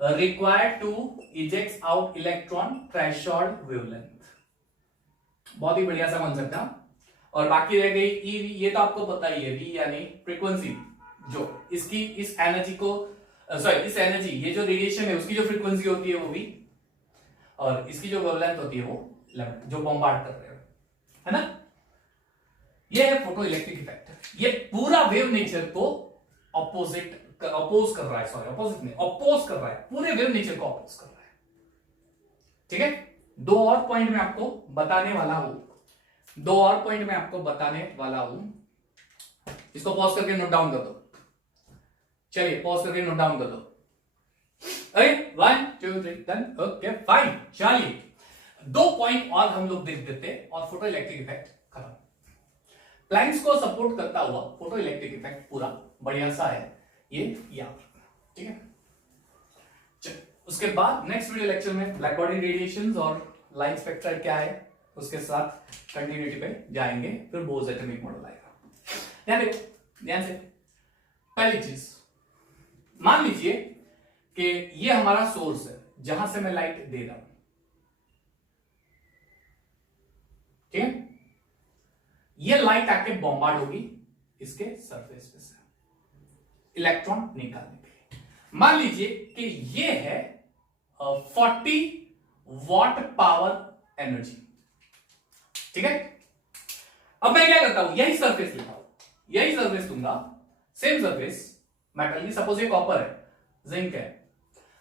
required to eject out electron, threshold wavelength। बहुत ही बढ़िया सा कॉन्सेप्ट है। और बाकी रह गई E, ये तो आपको पता ही है, V यानी फ्रीक्वेंसी, जो इसकी इस एनर्जी को सॉरी इस एनर्जी, ये जो रेडिएशन है उसकी जो फ्रीक्वेंसी होती है वो भी, और इसकी जो वेवलेंथ होती है वो लैम्डा, जो बॉम्बार्ड कर रहे हो, है ना। ये है फोटो इलेक्ट्रिक इफेक्ट। ये पूरा वेव नेचर को अपोज कर रहा है, सॉरी अपोजिट नहीं, अपोज कर रहा है, पूरे वेव नेचर को अपोज कर रहा है। ठीक है, दो और पॉइंट मैं आपको बताने वाला हूं, इसको पॉज करके नोट डाउन कर दो। चलिए पॉज करके नोट डाउन कर दो। अरे 1 2 3 डन, ओके फाइन। चलिए दो पॉइंट और हम लोग देख देते हैं और फोटो इलेक्ट्रिक इफेक्ट खत्म। प्लैंक्स को सपोर्ट करता हुआ फोटो इलेक्ट्रिक इफेक्ट पूरा बढ़िया सा है, ये याद रखना, ठीक है। चलिए उसके बाद नेक्स्ट वीडियो लेक्चर में ब्लैक बॉडी रेडिएशंस और लाइट स्पेक्ट्रा क्या है उसके साथ कंटिन्यूटी पे जाएंगे, फिर बोज एटॉमिक मॉडल आएगा। ध्यान से पहली चीज मान लीजिए कि ये हमारा सोर्स है जहां से मैं लाइट दे रहा हूं, ठीक है। ये लाइट आके बॉम्बार्ड होगी इसके सरफेस पे से इलेक्ट्रॉन निकालने के लिए। मान लीजिए कि ये है 40 वॉट पावर एनर्जी, ठीक है। अब मैं क्या करता हूं, यही सरफेस लेता हूं, यही सरफेस दूंगा, सेम सरफेस मेटल की, सपोज ये कॉपर है, जिंक है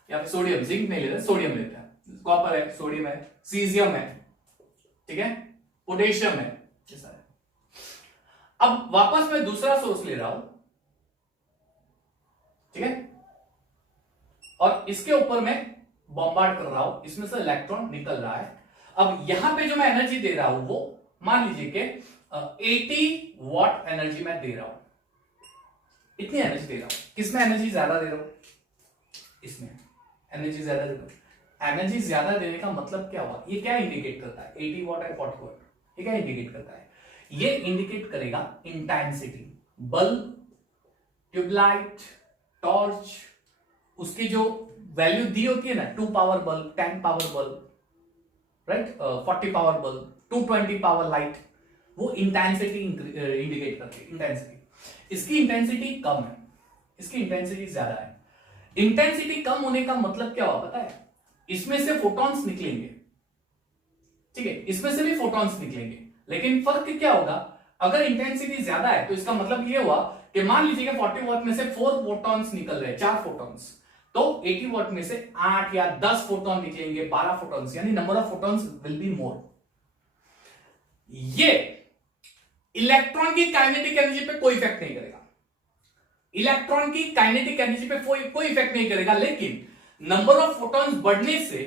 या फिर सोडियम, जिंक नहीं लेते सोडियम लेते हैं, कॉपर है, सोडियम है, सीजियम है, ठीक है, पोटेशियम है, ये सारे। अब वापस मैं दूसरा सोर्स ले रहा हूं, ठीक है, और इसके ऊपर मैं बॉम्बार्ड कर रहा हूं, इसमें से इलेक्ट्रॉन निकल रहा है। अब यहां पे जो मैं एनर्जी दे रहा हूं वो मान लीजिए कि 80 वॉट एनर्जी मैं दे रहा हूं, इतनी एनर्जी दे रहा हूं। किसमें एनर्जी ज्यादा दे रहा हूं, इसमें एनर्जी ज्यादा दे रहा हूं। एनर्जी ज्यादा देने का मतलब क्या हुआ, ये क्या इंडिकेट करता है, 80 वॉट है 40 वॉट, ये क्या इंडिकेट करता है, ये इंडिकेट करेगा इंटेंसिटी। बल्ब, ट्यूबलाइट, टॉर्च, उसकी जो वैल्यू दी होती है ना, 2 power bulb, 10 power bulb, right, 40 power bulb, 220 power light, वो इंटेंसिटी इंडिकेट करती है। इंटेंसिटी, इसकी इंटेंसिटी कम है, इसकी इंटेंसिटी ज्यादा है। इंटेंसिटी कम होने का मतलब क्या हुआ पता है, इसमें से फोटॉन्स निकलेंगे, ठीक है, इसमें से भी फोटॉन्स निकलेंगे, लेकिन फर्क क्या होगा, अगर इंटेंसिटी ज्यादा है तो इसका मतलब ये हुआ कि मान लीजिए कि 40 वॉट में से 4 फोटॉन्स निकल रहे हैं, 4 फोटॉन्स, तो 80 वॉट में से 8 या 10 फोटॉन निकलेंगे, 12 फोटॉन्स, यानी number of photons will be more. ये इलेक्ट्रॉन की काइनेटिक एनर्जी पे कोई इफेक्ट नहीं करेगा, इलेक्ट्रॉन की काइनेटिक एनर्जी पे कोई इफेक्ट नहीं करेगा, लेकिन नंबर ऑफ फोटॉन्स बढ़ने से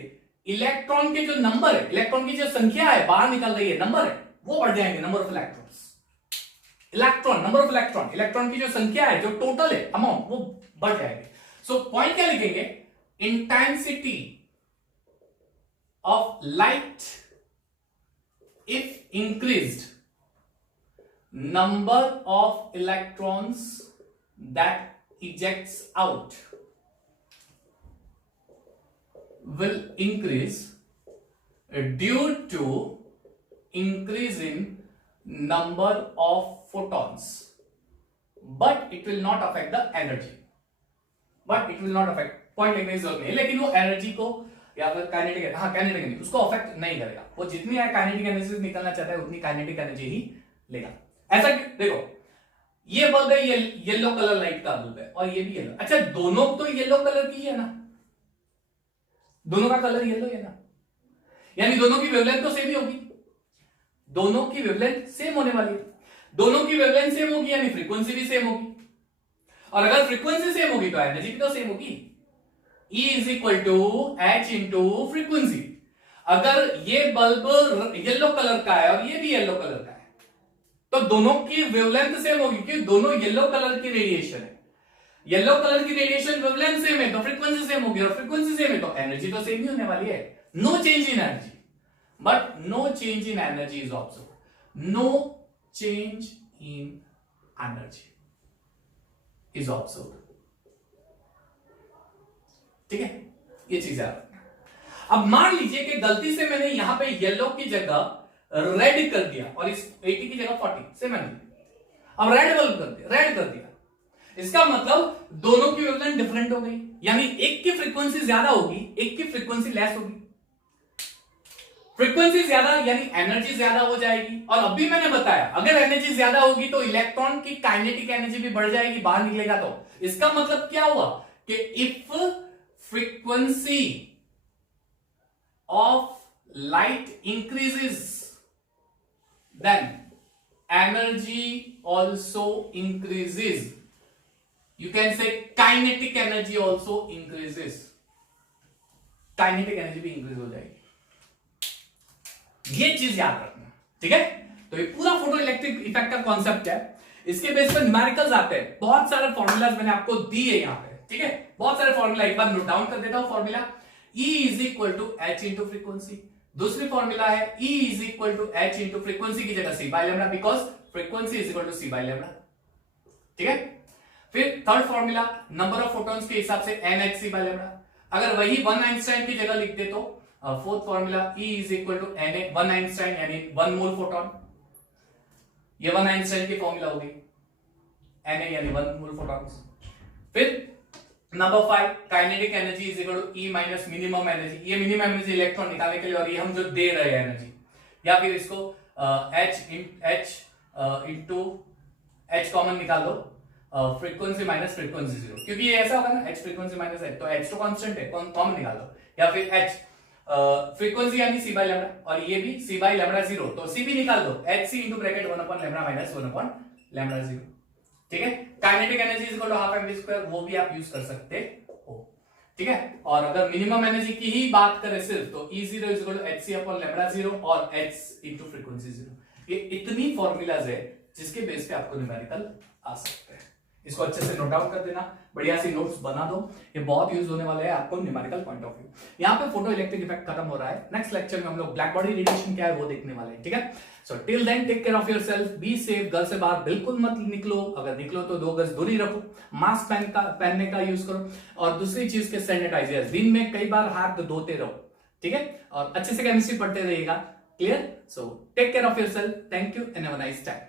इलेक्ट्रॉन के जो नंबर है, इलेक्ट्रॉन की जो संख्या है बाहर निकल रही है, नंबर है, वो बढ़ जाएंगे, number of electrons, number of electron की जो संख्या है, जो टोटल है अमाउंट, वो बढ़ जाएंगे। सो पॉइंट क्या लिखेंगे, intensity of light if increased, number of electrons that ejects out will increase due to increase in number of photons, but it will not affect the energy, point लिखने की जरूरत नहीं, लेकिन वो एनर्जी को या फिर काइनेटिक, हाँ काइनेटिक एनर्जी उसको अफेक्ट नहीं करेगा, वो जितनी काइनेटिक एनर्जी निकलना चाहता है उतनी काइनेटिक एनर्जी ही लेगा। ऐसा देखो, ये बल्ब है, ये येलो कलर लाइट का बल्ब है और ये भी येलो, अच्छा दोनों तो येलो कलर की है ना, दोनों का कलर येलो है ना, यानी दोनों की वेवलेंथ तो सेम ही होगी, दोनों की वेवलेंथ सेम होने वाली है, दोनों की वेवलेंथ सेम होगी यानी फ्रीक्वेंसी भी सेम होगी, और अगर फ्रीक्वेंसी सेम होगी तो एनर्जी भी तो सेम होगी। E is equal to H into frequency. अगर ये बल्ब येलो कलर का है और ये भी येलो कलर का है तो दोनों की वेवलेंथ सेम होगी, क्योंकि दोनों येलो कलर की रेडिएशन है, येलो कलर की रेडिएशन वेवलेंथ सेम है तो फ्रीक्वेंसी सेम होगी, और फ्रीक्वेंसी सेम है तो एनर्जी तो सेम ही होने वाली है। No change in energy, but no change in energy is observed, no change in energy is observed, ठीक है, ये चीज याद रखना। अब मान लीजिए कि गलती से मैंने यहां पे येलो की जगह रेड कर दिया और इस 80 की जगह 40 से मैंने अब रेड बल्ब कर दिया, इसका मतलब दोनों की वेवलेंथ डिफरेंट हो गई, यानी एक की फ्रीक्वेंसी ज्यादा होगी, एक की फ्रीक्वेंसी लेस होगी। फ्रीक्वेंसी ज्यादा यानी एनर्जी ज्यादा हो जाएगी, और अभी मैंने बताया अगर एनर्जी ज्यादा होगी तो इलेक्ट्रॉन की काइनेटिक एनर्जी भी बढ़ जाएगी, बाहर निकलेगा। तो इसका मतलब क्या हुआ कि if frequency of light increases then energy also increases. You can say kinetic energy also increases. Kinetic energy भी increase हो जाएगी, ये चीज याद रखना, ठीक है। तो ये पूरा फोटो इलेक्ट्रिक इफेक्ट का कॉन्सेप्ट है। इसके बेस पर न्यूमेरिकल्स आते हैं, बहुत सारे फॉर्मूलाज मैंने आपको दिए यहां पे, ठीक है। बहुत सारे फॉर्मूला एक बार नोट डाउन कर देता हूं। Formula E is equal to H into frequency. दूसरी फॉर्मूला है E is equal to H into frequency की जगह C by lambda, because frequency is equal to C by lambda, ठीक है। फिर third formula number of photons के हिसाब से NhC बाय लैम्डा। अगर वही 1 आइंस्टाइन की जगह लिख दे तो fourth formula E is equal to Na 1 Einstein यानी 1 मोल फोटोन। ये 1 आइंस्टाइन की फॉर्मूला होगी, Na यानी 1 मोल फोटॉन्स। फिर number 5 kinetic energy is equal to E minus minimum energy. ये मिनिमम एनर्जी इलेक्ट्रॉन निकालने के लिए, और ये हम जो दे रहे हैं एनर्जी, या फिर इसको H इंटू H कॉमन निकाल लो, फ्रीक्वेंसी माइनस फ्रीक्वेंसी जीरो, क्योंकि ये ऐसा होगा ना H फ्रीक्वेंसी माइनस H, तो H तो कांस्टेंट है, कॉमन निकाल लो। या फिर H फ्रीक्वेंसी यानी C बाय लैम्डा, और ये भी C बाय लैम्डा जीरो, तो C भी निकाल दो, HC into bracket 1 upon lambda minus 1 upon lambda zero, ठीक है। Kinetic energy is equal to half mv square, वो भी आप यूज कर सकते हो, ठीक है। और अगर मिनिमम एनर्जी की ही बात करें सिर्फ, तो E0 is equal to HC upon lambda zero और H इंटू फ्रीक्वेंसी जीरो। ये इतनी फॉर्मूलाज है जिसके बेस पे आपको न्यूमेरिकल आ सकते हैं। इसको अच्छे से नोट डाउन कर देना, बढ़िया सी नोट्स बना दो, ये बहुत यूज होने वाला है आपको न्यूमेरिकल पॉइंट ऑफ व्यू। यहाँ पे फोटो इलेक्ट्रिक इफेक्ट खत्म हो रहा है। नेक्स्ट लेक्चर में हम लोग ब्लैक बॉडी रेडिएशन क्या है वो देखने वाले हैं, ठीक है। So till then take care of yourself, be safe, घर से बाहर बिल्कुल मत निकलो, अगर निकलो तो 2 गज दूरी रखो, मास्क पहनने का यूज करो, और दूसरी चीज के सैनिटाइजर दिन में कई बार हाथ धोते रहो, ठीक है, और अच्छे से केमिस्ट्री पढ़ते रहिएगा, clear. So take care of yourself, thank you and have a nice time.